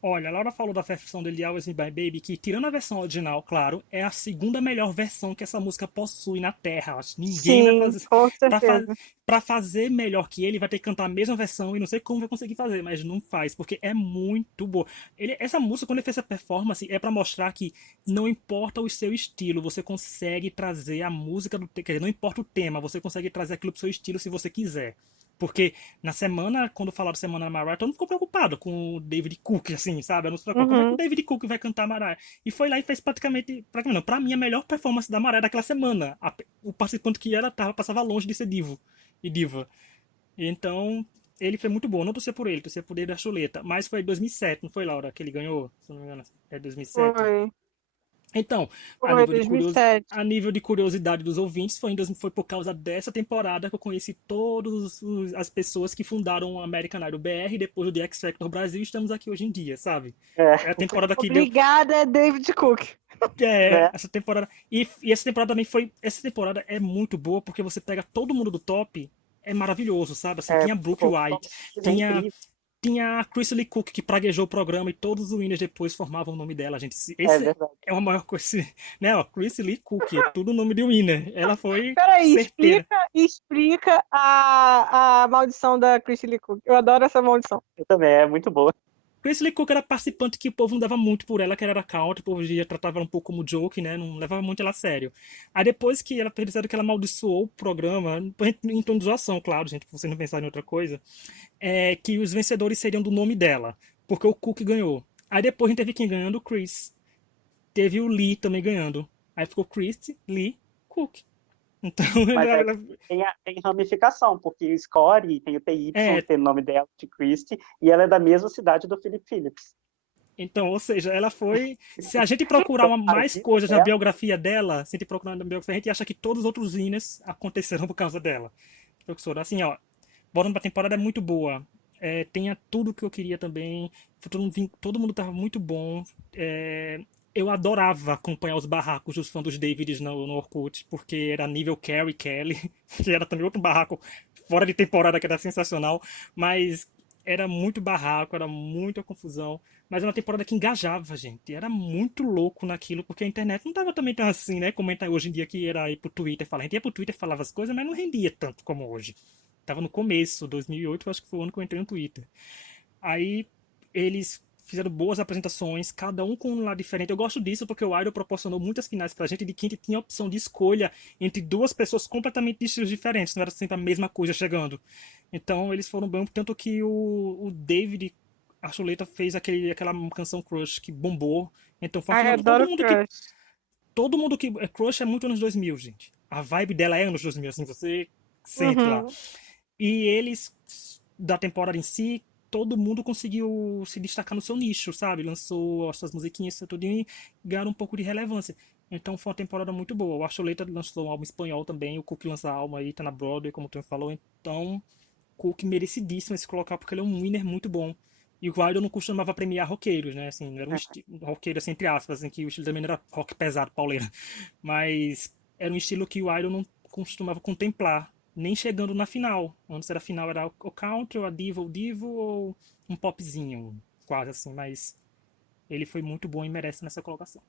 Olha, a Laura falou da versão dele de Always Be My Baby, que tirando a versão original, claro, é a segunda melhor versão que essa música possui na Terra. Acho que ninguém vai Sim, fazer. com Pra, fa... certeza. pra fazer melhor que ele, vai ter que cantar a mesma versão e não sei como vai conseguir fazer, mas não faz, porque é muito boa. Essa música, quando ele fez essa performance, é pra mostrar que não importa o seu estilo, você consegue trazer a música quer dizer, não importa o tema, você consegue trazer aquilo pro seu estilo se você quiser. Porque na semana, quando falaram Semana da Mariah, todo mundo ficou preocupado com o David Cook, assim, sabe? Eu não se preocupa, como é que o Uhum. David Cook vai cantar Mariah? E foi lá e fez praticamente não, pra mim, a melhor performance da Mariah daquela semana. O participante que ela tava, passava longe de ser divo e diva. E então, ele foi muito bom. Eu não torcia por ele, torcia por ele da chuleta. Mas foi em 2007, não foi, Laura, que ele ganhou? Se não me engano, é 2007. Foi. Então, Foi 2007. a nível de curiosidade dos ouvintes, foi por causa dessa temporada que eu conheci todas as pessoas que fundaram o American Idol BR, depois do The X Factor Brasil, e estamos aqui hoje em dia, sabe? É, É a temporada que deu. Obrigada, David Cook. né? Essa temporada. E essa temporada também foi. Essa temporada é muito boa porque você pega todo mundo do top, é maravilhoso, sabe? Assim, tinha Brooke Pô, White, é tinha incrível. tinha a Chris Lee Cook, que praguejou o programa e todos os winners depois formavam o nome dela, gente. É Esse verdade. é uma maior coisa, né? Ó, Chris Lee Cook, é tudo o nome de winner. Ela foi Peraí, certeira. explica a maldição da Chrissy Lee Cook. Eu adoro essa maldição. Eu também, é muito boa. Chris Lee Cook era participante que o povo não dava muito por ela, que ela era country, o povo já tratava ela um pouco como joke, né? Não levava muito ela a sério. Aí depois que ela percebeu que ela amaldiçoou o programa, em tom de zoação, claro, gente, pra vocês não pensarem em outra coisa, que os vencedores seriam do nome dela, porque o Cook ganhou. Aí depois a gente teve quem ganhando? O Chris. Teve o Lee também ganhando. Aí ficou Chris, Lee, Cook. Então, Mas aí tem ramificação, porque o Score tem o TY, é, tem o nome dela de Christie, e ela é da mesma cidade do Philip Phillips. então, ou seja, ela foi. Se a gente procurar Então, a mais vida coisas na dela biografia dela, se a gente procurar na biografia, a gente acha que todos os outros winners aconteceram por causa dela. Professor, assim, ó, voltando pra temporada é muito boa. Tinha tudo que eu queria também. Todo mundo tava muito bom. Eu adorava acompanhar os barracos dos fãs dos Davids no Orkut, porque era nível Carrie Kelly, que era também outro barraco fora de temporada que era sensacional, mas era muito barraco, era muita confusão, mas era uma temporada que engajava, gente. Era muito louco naquilo, porque a internet não tava também tão assim, né? Como tá hoje em dia que era ir pro Twitter falar. A gente ia pro Twitter, falava as coisas, mas não rendia tanto como hoje. Tava no começo, 2008, eu acho que foi o ano que eu entrei no Twitter. Aí eles fizeram boas apresentações, cada um com um lado diferente. Eu gosto disso porque o Idol proporcionou muitas finais pra gente de que a gente tinha a opção de escolha entre duas pessoas completamente de estilos diferentes, não era sempre a mesma coisa chegando. Então eles foram bem, tanto que o David Archuleta fez aquela canção Crush que bombou. Então foi uma Ai, final de todo adoro mundo que. Crush. Todo mundo que. Crush é muito anos 2000, gente. A vibe dela é anos 2000, assim, você sente lá. Uhum. E eles, da temporada em si, todo mundo conseguiu se destacar no seu nicho, sabe? Lançou as suas musiquinhas tudo e ganharam um pouco de relevância. Então foi uma temporada muito boa. O Archuleta lançou um álbum espanhol também, o Cook lança álbum aí, tá na Broadway, como tu falou. Então, Cook merecidíssimo se colocar, porque ele é um winner muito bom. E o Idol não costumava premiar roqueiros, né? Assim, não era um roqueiro, assim, entre aspas, assim, que o estilo também não era rock pesado, pauleira. Mas era um estilo que o Idol não costumava contemplar, nem chegando na final. Antes era a final, era o country, ou a diva, o divo, ou um popzinho, quase assim. Mas ele foi muito bom e merece nessa colocação.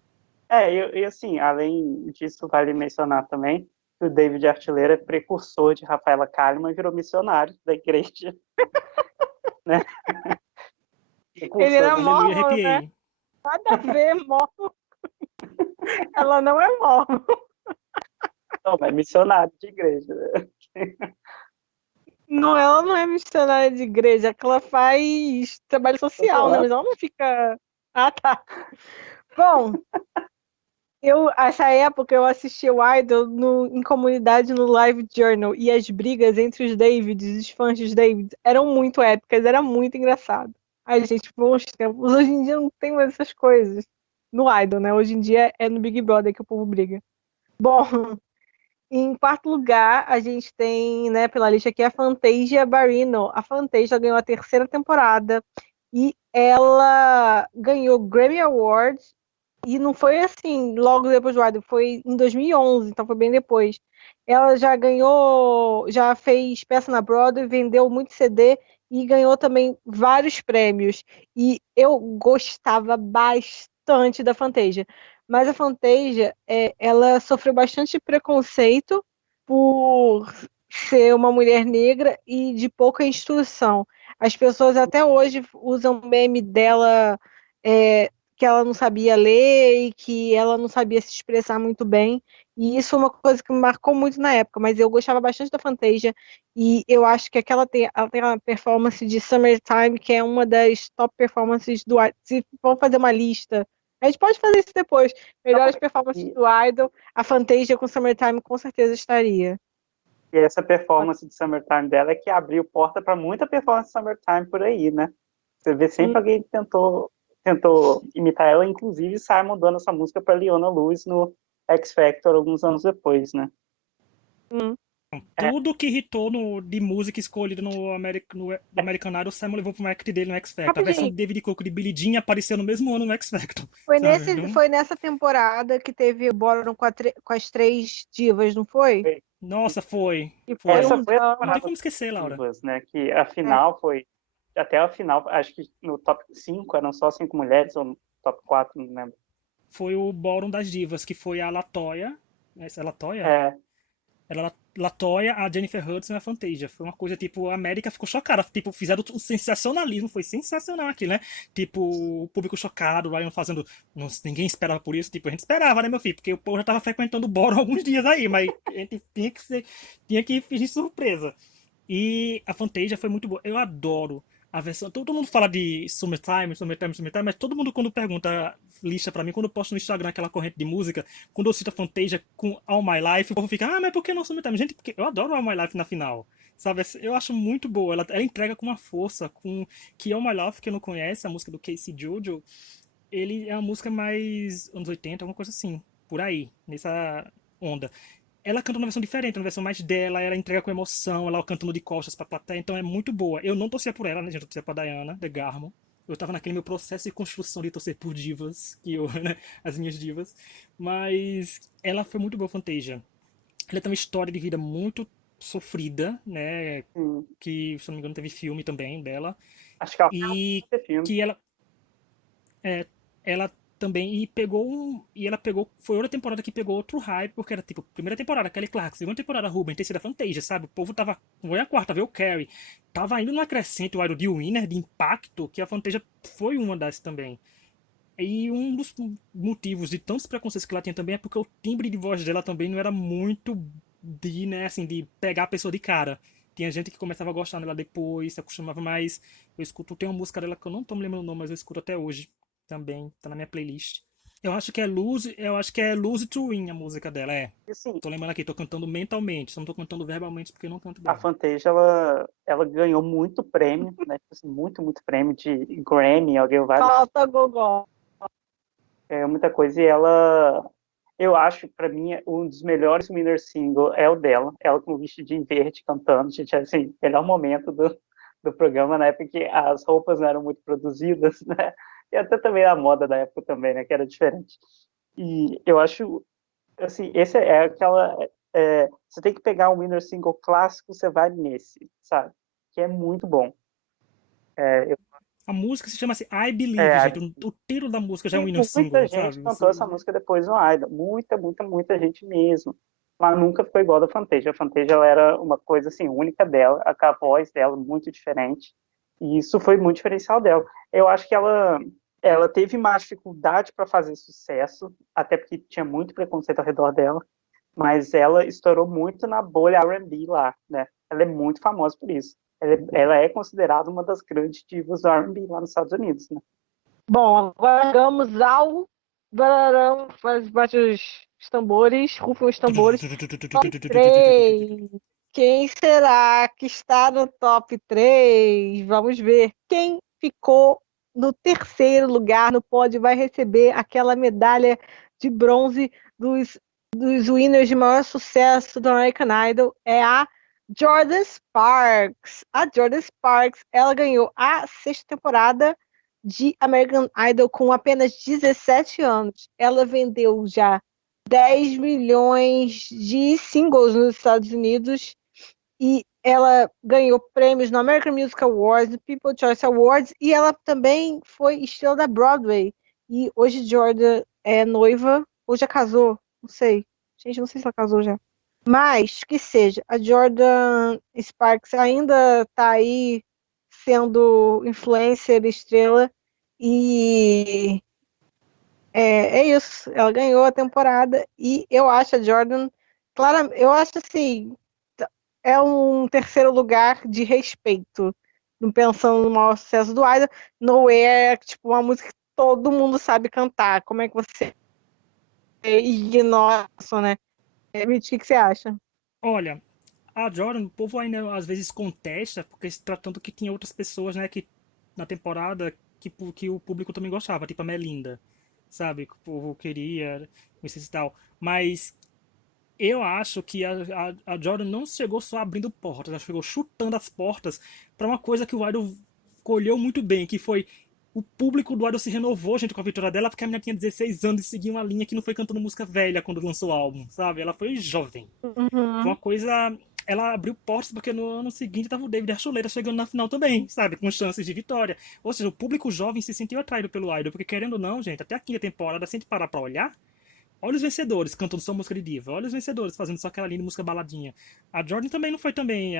e assim, além disso, vale mencionar também que o David Artilheiro é precursor de Rafaela Kalimann, virou missionário da igreja, né? Ele Precursor era da... Aleluia, mormon, né? arrepiei. Nada a ver, mormon. Ela não é mormon. Não, é missionário de igreja, né? Não, ela não é missionária de igreja, é que ela faz trabalho Tô social, né? zoando. Mas ela não fica. Ah, tá. Bom, essa época eu assisti o Idol em comunidade no Live Journal e as brigas entre os Davids, os fãs dos Davids, eram muito épicas, era muito engraçado. Ai, gente, bons tempos. Hoje em dia não tem mais essas coisas no Idol, né? Hoje em dia é no Big Brother que o povo briga. Bom, Em quarto lugar, a gente tem, né, pela lista aqui, a Fantasia Barrino. A Fantasia ganhou a terceira temporada e ela ganhou Grammy Awards e não foi assim, logo depois do Idol, foi em 2011, então foi bem depois. Ela já ganhou, já fez peça na Broadway, vendeu muito CD e ganhou também vários prêmios. E eu gostava bastante da Fantasia. Mas a Fantasia, ela sofreu bastante preconceito por ser uma mulher negra e de pouca instrução. As pessoas até hoje usam meme dela, que ela não sabia ler e que ela não sabia se expressar muito bem. E isso é uma coisa que me marcou muito na época, mas eu gostava bastante da Fantasia e eu acho que ela tem uma performance de Summertime que é uma das top performances do Idol. Se for fazer uma lista, a gente pode fazer isso depois. Melhores performances E, do Idol, a Fantasia com Summertime com certeza estaria. e essa performance de Summertime dela é que abriu porta para muita performance de Summertime por aí, né? Você vê sempre alguém que tentou imitar ela, inclusive Simon dando essa música para Leona Lewis no X Factor alguns anos depois, né? Hum. É, Tudo que hitou de música escolhida no American Idol, o Simon levou pro act dele no X Factor. A versão Rapidinho, de David Coco de Billie Jean apareceu no mesmo ano no X Factor, foi, sabe? Então, foi nessa temporada que teve o Ballroom com as três divas, não foi? nossa, foi. E foi Foi. essa um foi a Não tem temporada como esquecer, das Laura. divas, né? Que a é, final foi até a final, acho que no top 5 eram só 5 mulheres, ou no top 4, não lembro. Foi o Ballroom das Divas, que foi a Latoya. Essa é a Latoya? É, Era a Latoya, a Jennifer Hudson e a Fantasia. Foi uma coisa, tipo, a América ficou chocada. Tipo, fizeram o sensacionalismo, foi sensacional aquilo, né? Tipo, o público chocado, o Ryan fazendo. Ninguém esperava por isso. Tipo, a gente esperava, né, meu filho? Porque o povo já tava frequentando o Ballroom há alguns dias aí, mas a gente tinha que fingir surpresa. E a Fantasia foi muito boa. Eu adoro a versão. Todo mundo fala de Summertime, Summertime, Summertime, mas todo mundo quando pergunta lista pra mim, quando eu posto no Instagram aquela corrente de música, quando eu cito a Fantasia com All My Life, o povo fica, mas por que não Summertime? Gente, porque eu adoro All My Life na final. Sabe, eu acho muito boa. Ela entrega com uma força, com que All My Life, que eu não conhece, a música do Casey Jojo, ele é uma música mais anos 80, alguma coisa assim, por aí, nessa onda. Ela canta uma versão diferente, uma versão mais dela, ela entrega com emoção, ela cantando de costas pra plateia, então é muito boa. Eu não torcia por ela, né, gente? Eu torcia pra Diana, The Garmo. Eu tava naquele meu processo de construção de torcer por divas, que eu, né, as minhas divas. Mas ela foi muito boa, Fantasia. Ela tem uma história de vida muito sofrida, né? sim. Que, se eu não me engano, teve filme também dela. Acho que ela E foi filme. que é, ela também e ela pegou, foi outra temporada que pegou outro hype, porque era tipo, primeira temporada Kelly Clarkson, segunda temporada Ruben, terceira Fantasia, sabe? O povo tava, foi a quarta, veio o Carrie, tava indo numa crescente o Idol de Winner, de impacto, que a Fantasia foi uma das também. E um dos motivos de tantos preconceitos que ela tinha também é porque o timbre de voz dela também não era muito de, né, assim, de pegar a pessoa de cara. Tinha gente que começava a gostar dela depois, se acostumava mais. Eu escuto, tem uma música dela que eu não tô me lembrando o nome, mas eu escuto até hoje também, tá na minha playlist. Eu acho que é Lose to Win a música dela, é. E assim, Tô lembrando aqui, tô cantando mentalmente, só não tô cantando verbalmente porque eu não canto a bem. Fantasia, ela ganhou muito prêmio, né? Tipo assim, muito prêmio de Grammy, ela ganhou vários, falta Gogó. muita coisa. E ela, eu acho, pra mim, um dos melhores winner single é o dela. Ela com o vestidinho verde cantando. Gente, assim, melhor momento do programa, na época que as roupas não eram muito produzidas, né? E até também a moda da época também, né? Que era diferente. E eu acho, assim, esse é aquela. Você tem que pegar um winner single clássico, você vai nesse, sabe? Que é muito bom. É, eu, A música se chama assim I Believe, é, gente. O tiro da música já é um e hino muita single, gente sabe? cantou essa música depois no Idol. Muita gente mesmo. Mas nunca ficou igual a da Fantasia. A Fantasia ela era uma coisa assim, única dela, a voz dela muito diferente. E isso foi muito diferencial dela. Eu acho que ela teve mais dificuldade para fazer sucesso, até porque tinha muito preconceito ao redor dela, mas ela estourou muito na bolha R&B lá, né? Ela é muito famosa por isso. Ela é considerada uma das grandes divas do R&B lá nos Estados Unidos, né? Bom, agora chegamos ao. Bararão, bate os tambores, rufem os tambores. Top 3. Quem será que está no top 3? Vamos ver. Quem ficou no terceiro lugar no pódio vai receber aquela medalha de bronze dos dos winners de maior sucesso do American Idol é a Jordan Sparks. A Jordan Sparks, ela ganhou a 6ª temporada de American Idol com apenas 17 anos. Ela vendeu já 10 milhões de singles nos Estados Unidos e ela ganhou prêmios no American Music Awards, no People's Choice Awards, e ela também foi estrela da Broadway. E hoje Jordan é noiva, ou já casou, não sei. Gente, não sei se ela casou já. Mas, que seja, a Jordan Sparks ainda tá aí sendo influencer, estrela, e é isso. Ela ganhou a temporada, e eu acho a Jordan, claro, eu acho assim, é um terceiro lugar de respeito. Não pensando no maior sucesso do Idol, Nowhere é tipo uma música que todo mundo sabe cantar. Como é que você ignora isso, né? Mitch, o que você acha? Olha, a Jordan, o povo ainda às vezes contesta, porque se tratando que tinha outras pessoas, né, que na temporada que o público também gostava, tipo a Melinda, sabe? Que o povo queria, isso e tal. Mas eu acho que a Jordan não chegou só abrindo portas, ela chegou chutando as portas para uma coisa que o Idol colheu muito bem, que foi o público do Idol se renovou, gente, com a vitória dela, porque a menina tinha 16 anos e seguia uma linha que não foi cantando música velha quando lançou o álbum, sabe? Ela foi jovem. Foi uma Uhum. coisa. Ela abriu portas porque no ano seguinte tava o David Archuleta chegando na final também, sabe? Com chances de vitória. Ou seja, o público jovem se sentiu atraído pelo Idol, porque querendo ou não, gente, até a 5ª temporada, se a gente parar pra olhar, olha os vencedores cantando só música de diva, olha os vencedores fazendo só aquela linha de música baladinha. A Jordan também não foi também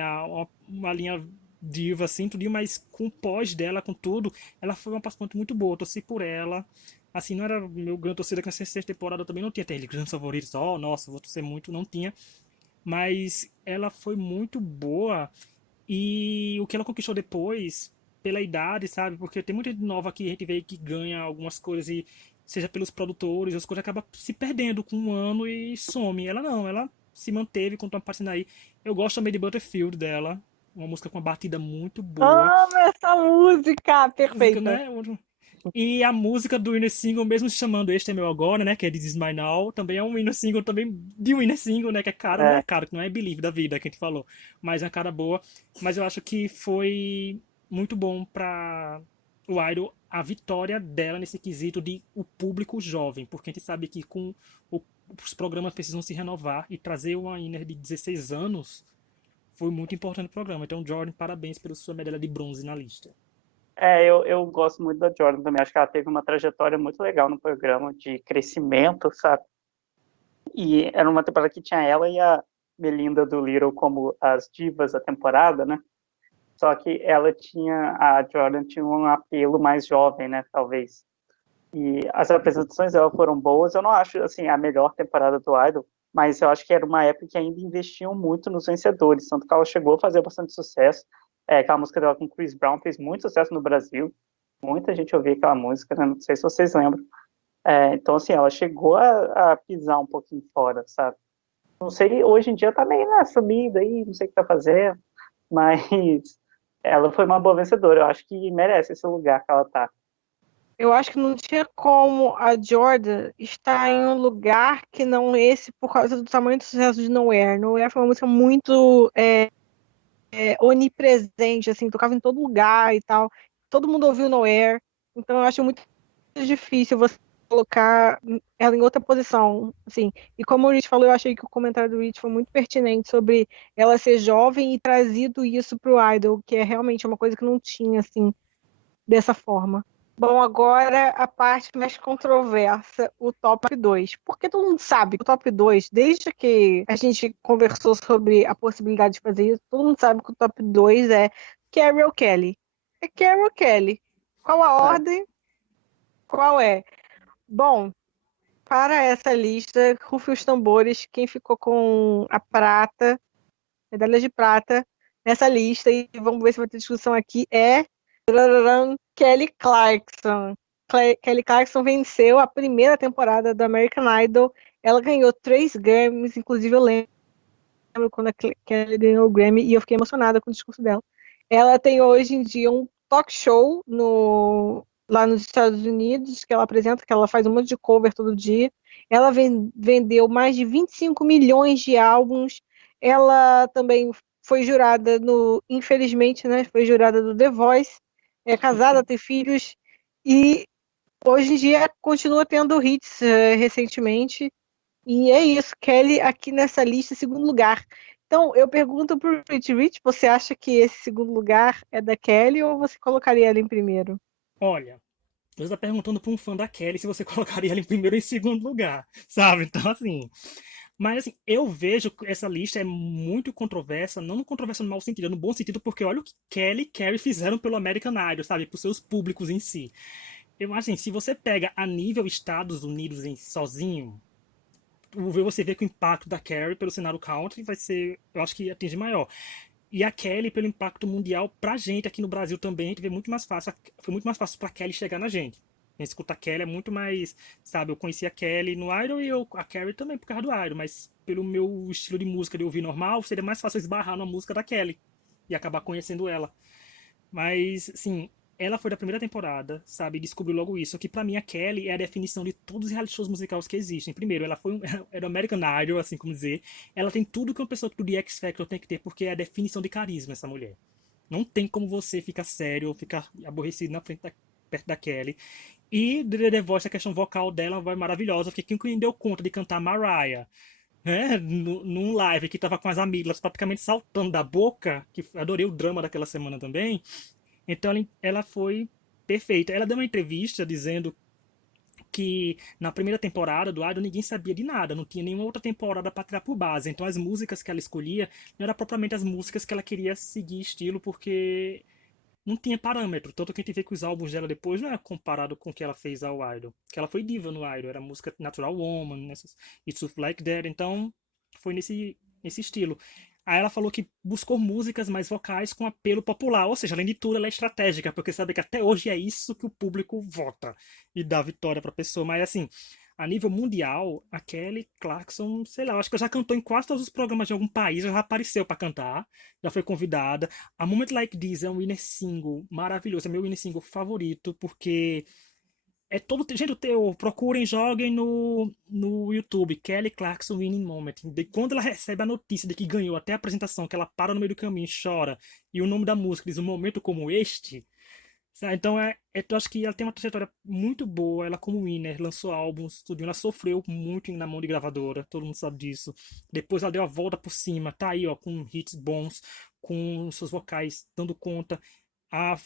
uma linha diva assim, tudo, mas com o pós dela, com tudo, ela foi uma participante muito boa, eu torci por ela. Assim, não era meu grande torcida que na 6ª temporada eu também não tinha aquele grandes favoritos, nossa, vou torcer muito, não tinha. Mas ela foi muito boa e o que ela conquistou depois, pela idade, sabe? Porque tem muita gente nova que a gente vê que ganha algumas coisas e seja pelos produtores, as coisas acabam se perdendo com um ano e some. Ela não, ela se manteve, continua aparecendo aí. Eu gosto também de Butterfield dela, uma música com uma batida muito boa. Amo essa música! Música, Perfeita. né? E a música do Inner Single, mesmo se chamando Este é Meu Agora, né? Que é This Is My Now, também é um Inner Single também de um Inner Single, né? Que é caro, não é É, caro, que não é Believe da vida que a gente falou. Mas é uma cara boa. Mas eu acho que foi muito bom pra o Idol a vitória dela nesse quesito de o público jovem. Porque a gente sabe que com os programas precisam se renovar e trazer uma Inner de 16 anos foi muito importante no programa. Então, Jordan, parabéns pela sua medalha de bronze na lista. eu gosto muito da Jordan também. Acho que ela teve uma trajetória muito legal no programa de crescimento, sabe? E era uma temporada que tinha ela e a Melinda do Little como as divas da temporada, né? Só que a Jordan tinha um apelo mais jovem, né? Talvez. E as apresentações dela foram boas. Eu não acho, assim, a melhor temporada do Idol, mas eu acho que era uma época que ainda investiam muito nos vencedores. Tanto que ela chegou a fazer bastante sucesso. Aquela música dela com Chris Brown fez muito sucesso no Brasil. Muita gente ouvia aquela música, né? Não sei se vocês lembram. Então, assim, ela chegou a pisar um pouquinho fora, sabe? Não sei, hoje em dia tá meio na sumida aí, não sei o que tá fazendo, mas ela foi uma boa vencedora. Eu acho que merece esse lugar que ela tá. Eu acho que não tinha como a Jordan estar em um lugar que não esse por causa do tamanho do sucesso de Nowhere. Nowhere foi uma música muito onipresente, assim, tocava em todo lugar e tal. Todo mundo ouviu Nowhere. Então eu acho muito difícil você colocar ela em outra posição, assim. E como o Rich falou, eu achei que o comentário do Rich foi muito pertinente sobre ela ser jovem e trazido isso pro Idol, que é realmente uma coisa que não tinha, assim, dessa forma. Bom, agora a parte mais controversa, o top 2. Porque todo mundo sabe que o top 2, desde que a gente conversou sobre a possibilidade de fazer isso, todo mundo sabe que o top 2 é Carrie ou Kelly. É Carrie ou Kelly. Qual a É, ordem? Qual é? Bom, para essa lista, rufe os tambores, quem ficou com a prata, medalha de prata, nessa lista, e vamos ver se vai ter discussão aqui, é Kelly Clarkson. Kelly Clarkson venceu a primeira temporada do American Idol. Ela ganhou 3 Grammys, inclusive eu lembro quando a Kelly ganhou o Grammy e eu fiquei emocionada com o discurso dela. Ela tem hoje em dia um talk show lá nos Estados Unidos que ela apresenta, que ela faz um monte de cover todo dia. Ela vendeu mais de 25 milhões de álbuns. Ela também foi jurada infelizmente, né? Foi jurada do The Voice. É casada, tem filhos. E hoje em dia continua tendo hits recentemente. E é isso, Kelly aqui nessa lista, em segundo lugar. Então, eu pergunto pro Rich, você acha que esse segundo lugar é da Kelly ou você colocaria ela em primeiro? Olha, você está perguntando para um fã da Kelly se você colocaria ela em primeiro ou em segundo lugar, sabe? Então, assim. Mas, assim, eu vejo que essa lista é muito controversa, não controversa no mau sentido, é no bom sentido, porque olha o que Kelly e Carrie fizeram pelo American Idol, sabe? Para os seus públicos em si. Eu acho assim, se você pega a nível Estados Unidos sozinho, você vê que o impacto da Carrie pelo cenário country vai ser, eu acho que atinge maior. E a Kelly pelo impacto mundial pra gente aqui no Brasil também, a gente vê muito mais fácil, foi muito mais fácil pra Kelly chegar na gente. A gente escuta a Kelly é muito mais, sabe, eu conheci a Kelly no Idol e a Carrie também por causa do Idol, mas pelo meu estilo de música de ouvir normal, seria mais fácil esbarrar na música da Kelly e acabar conhecendo ela. Mas, assim, ela foi da primeira temporada, sabe? E descobriu logo isso. Que pra mim a Kelly é a definição de todos os reality shows musicais que existem. Primeiro, ela foi era American Idol, assim como dizer. Ela tem tudo que uma pessoa do The X Factor tem que ter, porque é a definição de carisma, essa mulher. Não tem como você ficar sério ou ficar aborrecido na frente perto da Kelly. E The Voice, a questão vocal dela vai maravilhosa, porque quem deu conta de cantar Mariah, né, num live que tava com as amígdalas praticamente saltando da boca, que adorei o drama daquela semana também, então ela foi perfeita. Ela deu uma entrevista dizendo que na primeira temporada do Idol ninguém sabia de nada, não tinha nenhuma outra temporada para tirar por base. Então as músicas que ela escolhia não eram propriamente as músicas que ela queria seguir estilo, porque não tinha parâmetro. Tanto que a gente vê que os álbuns dela depois não é comparado com o que ela fez ao Idol. Que ela foi diva no Idol, era música Natural Woman, It's Just Like That. Então foi nesse estilo. Aí ela falou que buscou músicas mais vocais com apelo popular, ou seja, além de tudo, ela é estratégica, porque sabe que até hoje é isso que o público vota e dá vitória pra pessoa. Mas assim, a nível mundial, a Kelly Clarkson, sei lá, eu acho que ela já cantou em quase todos os programas de algum país, já apareceu pra cantar, já foi convidada. A Moment Like This é um winner single maravilhoso, é meu winner single favorito, porque é todo. Gente, procurem, joguem no YouTube, Kelly Clarkson Winning Moment. De quando ela recebe a notícia de que ganhou, até a apresentação, que ela para no meio do caminho e chora, e o nome da música diz um momento como este. Sabe? Então, eu acho que ela tem uma trajetória muito boa. Ela, como winner, lançou álbuns, tudo. Ela sofreu muito na mão de gravadora, todo mundo sabe disso. Depois ela deu a volta por cima, tá aí, ó, com hits bons, com seus vocais dando conta. A,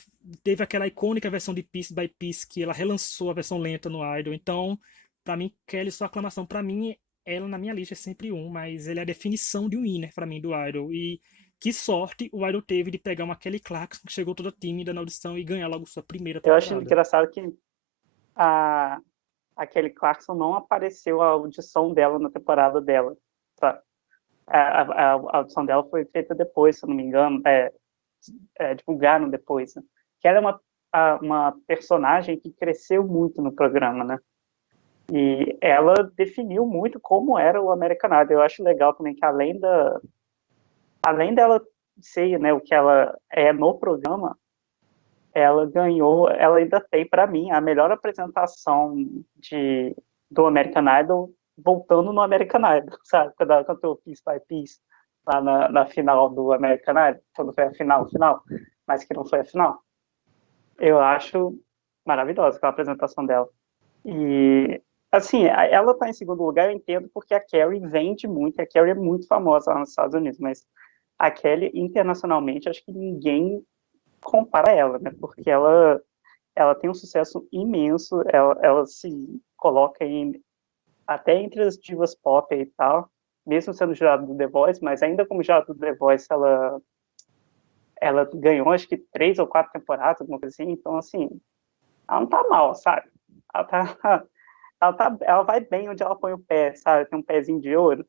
teve aquela icônica versão de Piece by Piece que ela relançou a versão lenta no Idol. Então, pra mim, Kelly, sua aclamação, pra mim, ela na minha lista é sempre um, mas ele é a definição de um winner pra mim do Idol. E que sorte o Idol teve de pegar uma Kelly Clarkson que chegou toda tímida na audição e ganhar logo sua primeira Eu acho temporada. engraçado que a, a Kelly Clarkson não apareceu a audição dela na temporada dela. Tá? A audição dela foi feita depois, se eu não me engano, divulgaram depois. Né? Que ela é uma personagem que cresceu muito no programa, né? E ela definiu muito como era o American Idol. Eu acho legal também que além dela ser, né, o que ela é no programa, ela ganhou, ela ainda tem para mim a melhor apresentação do American Idol voltando no American Idol, sabe? Quando ela cantou Piece by Piece lá na final do American Idol, quando foi a final, mas que não foi a final. Eu acho maravilhosa aquela apresentação dela. E assim, ela tá em segundo lugar, eu entendo, porque a Carrie vende muito, a Carrie é muito famosa lá nos Estados Unidos, mas a Kelly internacionalmente acho que ninguém compara ela, né? Porque ela tem um sucesso imenso, ela se coloca até entre as divas pop e tal, mesmo sendo jurada do The Voice, mas ainda como jurada do The Voice, ela ganhou acho que 3 ou 4 temporadas, alguma coisa assim, então assim, ela não tá mal, sabe? Ela tá, ela vai bem onde ela põe o pé, sabe? Tem um pezinho de ouro.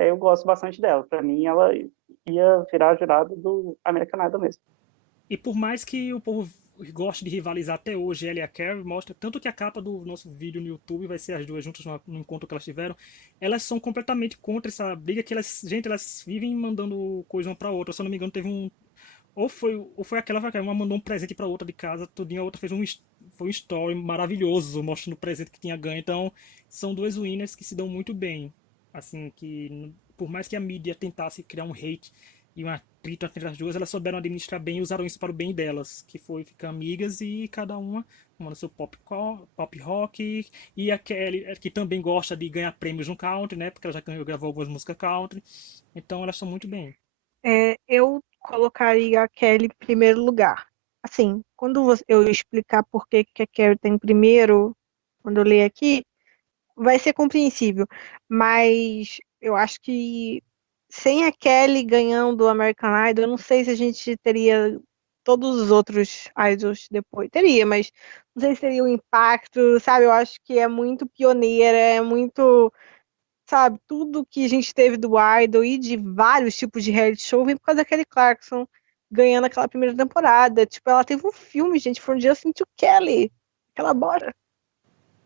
Eu gosto bastante dela. Para mim, ela ia virar jurada do American Idol mesmo. E por mais que o povo goste de rivalizar até hoje, ela e a Carrie, mostra tanto que a capa do nosso vídeo no YouTube vai ser as duas juntas no encontro que elas tiveram. Elas são completamente contra essa briga que elas vivem mandando coisa uma pra outra. Se eu não me engano, teve um. Ou foi aquela, uma mandou um presente pra outra de casa, tudinho, a outra foi um story maravilhoso, mostrando o presente que tinha ganho. Então, são duas winners que se dão muito bem. Assim, que por mais que a mídia tentasse criar um hate e uma atrito entre as duas, elas souberam administrar bem e usaram isso para o bem delas, que foi ficar amigas e cada uma no seu pop rock, e a Kelly, que também gosta de ganhar prêmios no country, né? Porque ela já gravou algumas músicas country. Então elas estão muito bem. Eu colocaria a Kelly em primeiro lugar. Assim, quando eu explicar por que que a Kelly tem primeiro, quando eu ler aqui, vai ser compreensível. Mas eu acho que sem a Kelly ganhando o American Idol, eu não sei se a gente teria todos os outros idols depois. Teria, mas não sei se teria o impacto, sabe? Eu acho que é muito pioneira, é muito, sabe? Tudo que a gente teve do Idol e de vários tipos de reality show vem por causa da Kelly Clarkson ganhando aquela primeira temporada. Tipo, ela teve um filme, gente, From Justin to Kelly. Aquela bora.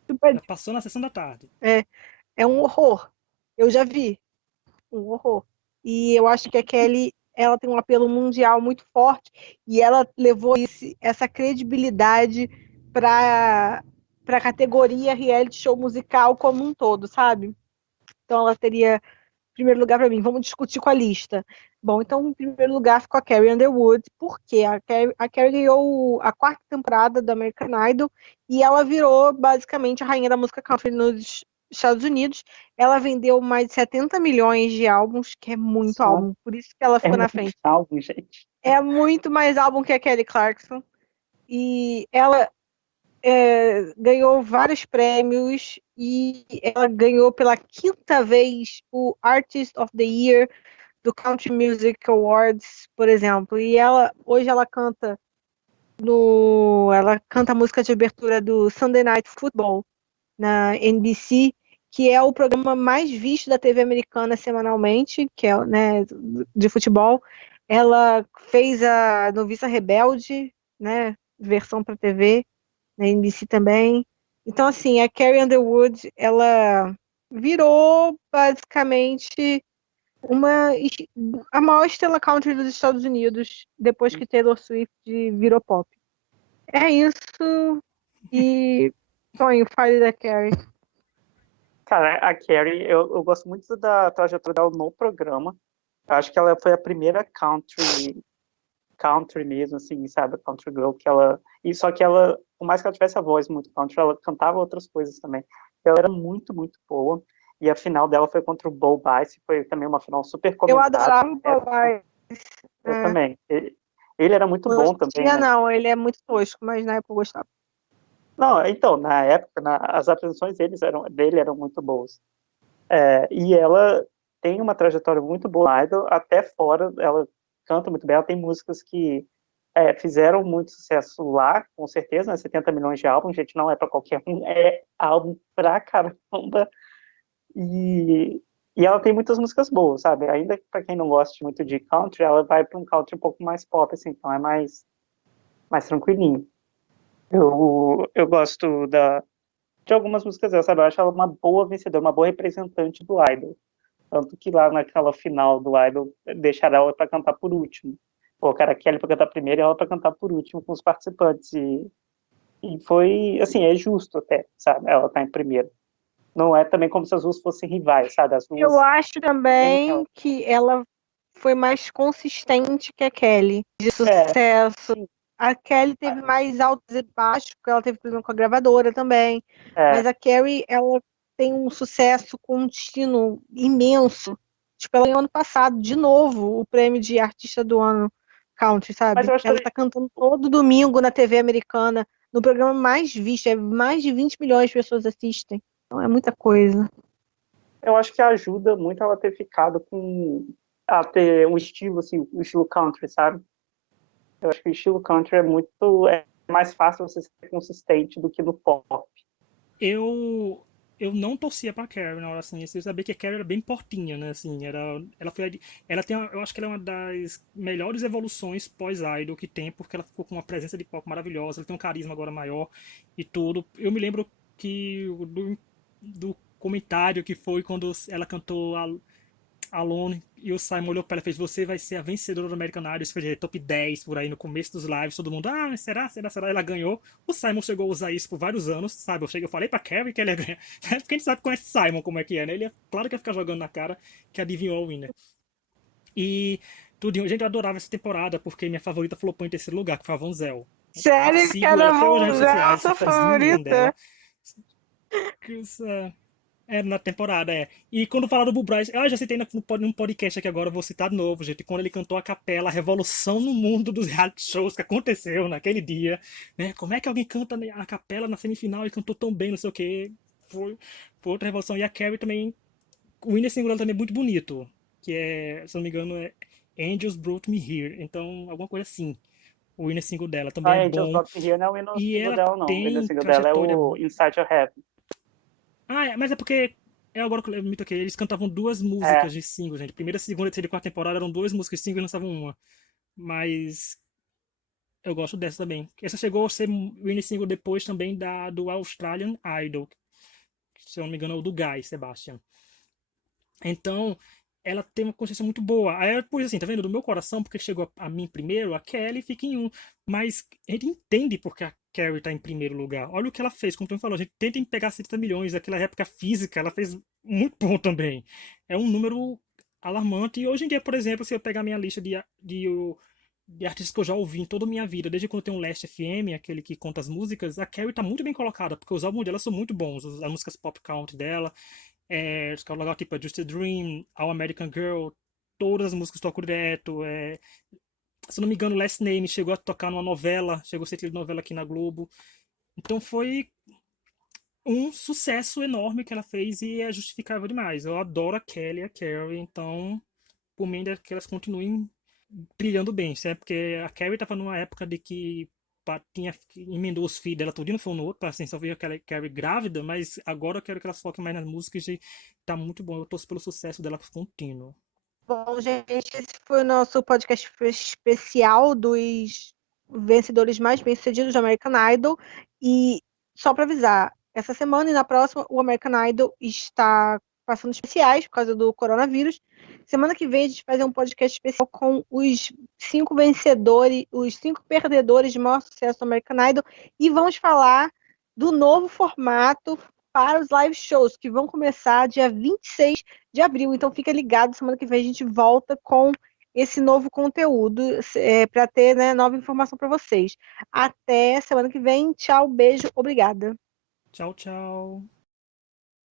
Já passou na sessão da tarde. É, é um horror. Eu já vi. Um horror. E eu acho que a Kelly, ela tem um apelo mundial muito forte e ela levou essa credibilidade para a categoria reality show musical como um todo, sabe? Então ela teria primeiro lugar para mim. Vamos discutir com a lista. Bom, então em primeiro lugar ficou a Carrie Underwood, porque a Carrie ganhou a quarta temporada do American Idol e ela virou basicamente a rainha da música country nos Estados Unidos. Ela vendeu mais de 70 milhões de álbuns, que é muito Só álbum, por isso que ela é ficou na muito frente. álbum, gente. É muito mais álbum que a Kelly Clarkson. E ela ganhou vários prêmios e ela ganhou pela quinta vez o Artist of the Year do Country Music Awards, por exemplo. E hoje ela canta a música de abertura do Sunday Night Football na NBC, que é o programa mais visto da TV americana semanalmente, que é, né, de futebol. Ela fez a Noviça Rebelde, né, versão para TV, na NBC também. Então, assim, a Carrie Underwood, ela virou basicamente uma a maior estrela country dos Estados Unidos depois que Taylor Swift virou pop. É isso. E Tonho, fale da Carrie. Cara, a Carrie, eu gosto muito da trajetória dela no programa. Eu acho que ela foi a primeira country mesmo, assim, sabe? Country girl que ela. E só que ela, por mais que ela tivesse a voz muito country, ela cantava outras coisas também. Ela era muito, muito boa. E a final dela foi contra o Bo Bice, foi também uma final super Eu comentada. adorava o Popeye. Eu também. Ele era muito Hoje bom em também, dia né? não, ele é muito tosco, mas na época eu gostava. Não, então, na época, as apresentações dele eram muito boas. E ela tem uma trajetória muito boa no Idol, até fora, ela canta muito bem, ela tem músicas que fizeram muito sucesso lá, com certeza, né? 70 milhões de álbuns, gente, não é para qualquer um, é álbum pra caramba. E, e ela tem muitas músicas boas, sabe? Ainda para quem não gosta muito de country, ela vai para um country um pouco mais pop, assim, então é mais tranquilinho. Eu gosto de algumas músicas dela, sabe? Eu acho ela uma boa vencedora, uma boa representante do Idol. Tanto que lá naquela final do Idol, deixaram ela para cantar por último. Colocaram a Kelly para cantar primeiro e ela para cantar por último com os participantes. E foi, assim, é justo até, sabe? Ela tá em primeiro. Não é também como se as duas fossem rivais, sabe? As Eu duas acho têm também ela. que ela foi mais consistente que a Kelly, de É, sucesso. sim. A Kelly teve mais altos e baixos, porque ela teve problema com a gravadora também. É, Mas a Carrie, ela tem um sucesso contínuo imenso. Tipo, ela ganhou ano passado, de novo, o prêmio de artista do ano country, mas sabe? eu acho Ela também. tá cantando todo domingo na TV americana, no programa mais visto. Mais de 20 milhões de pessoas assistem. Então é muita coisa. Eu acho que ajuda muito ela ter ficado a ter um estilo, assim, um estilo country, sabe? Eu acho que o estilo country é mais fácil você ser consistente do que no pop. Eu eu não torcia pra Carrie na hora assim, eu sabia que a Carrie era bem portinha, né, assim, ela foi ela tem eu acho que ela é uma das melhores evoluções pós-idol que tem, porque ela ficou com uma presença de palco maravilhosa, ela tem um carisma agora maior e tudo. Eu me lembro que do comentário que foi quando ela cantou Alone, e o Simon olhou pra ela e fez, você vai ser a vencedora do American Idol, isso foi top 10 por aí no começo dos lives, todo mundo, mas será? Ela ganhou. O Simon chegou a usar isso por vários anos, sabe? Eu falei pra Carrie que ele ia ganhar. Porque a gente sabe conhece Simon como é que é, né? Claro que ia ficar jogando na cara que adivinhou o winner. E tudo, gente, eu adorava essa temporada, porque minha favorita flopou em terceiro lugar, que foi a Von Zell. Sério que Sigo ela era até hoje nas redes Monzão, sociais, sou sua fãzinho dela. favorita? Era na temporada, é. E quando falaram do Bull Bryce, eu já citei num podcast aqui agora, eu vou citar de novo, gente. Quando ele cantou a capela, a revolução no mundo dos reality shows que aconteceu naquele dia, né? Como é que alguém canta a capela na semifinal e cantou tão bem, não sei o quê. Foi outra revolução. E a Carrie também, o Winner Singular também é muito bonito, que é, se não me engano, é Angels Brought Me Here. Então, alguma coisa assim. O Winner Single dela também é A Angels bom. Got Me Here não é o hino E single ela dela, não. O hino tem single dela é trajetória. o Inside Your Heaven. Mas é porque. É agora que eu lembro muito aqui. Eles cantavam duas É, músicas de single, gente. Primeira, segunda, terceira e quarta temporada eram duas músicas de single e lançavam uma. Mas eu gosto dessa também. Essa chegou a ser mini single depois também do Australian Idol. Se eu não me engano, é o do Guy, Sebastian. Então, ela tem uma consciência muito boa. Aí eu pus assim, tá vendo? Do meu coração, porque chegou a mim primeiro, a Kelly fica em um. Mas a gente entende porque a Carrie tá em primeiro lugar. Olha o que ela fez, como tu me falou. A gente tenta pegar 70 milhões. Naquela época física, ela fez muito bom também. É um número alarmante. E hoje em dia, por exemplo, se eu pegar minha lista de artistas que eu já ouvi em toda a minha vida, desde quando tem um Last FM, aquele que conta as músicas, a Carrie tá muito bem colocada, porque os álbuns dela são muito bons. As músicas pop count dela. Os caras legal, tipo, Just a Dream, All American Girl, todas as músicas tocam direto. Se não me engano, Last Name chegou a tocar numa novela, chegou a ser trilha de novela aqui na Globo. Então foi um sucesso enorme que ela fez e é justificável demais. Eu adoro a Kelly e a Carrie, então por mim é que elas continuem brilhando bem, certo? Porque a Carrie tava numa época de que tinha emendou os filhos dela tudo, não foi no outro, assim, só veio aquela Carrie grávida, mas agora eu quero que elas foquem mais nas músicas e tá muito bom. Eu torço pelo sucesso dela contínuo. Bom, gente, esse foi o nosso podcast especial dos vencedores mais bem-sucedidos do American Idol. E só para avisar, essa semana e na próxima o American Idol está passando especiais por causa do coronavírus. Semana que vem a gente vai fazer um podcast especial com os 5 vencedores, os 5 perdedores de maior sucesso do American Idol e vamos falar do novo formato para os live shows que vão começar dia 26 de abril. Então fica ligado, semana que vem a gente volta com esse novo conteúdo para ter, né, nova informação para vocês. Até semana que vem. Tchau, beijo, obrigada. Tchau, tchau.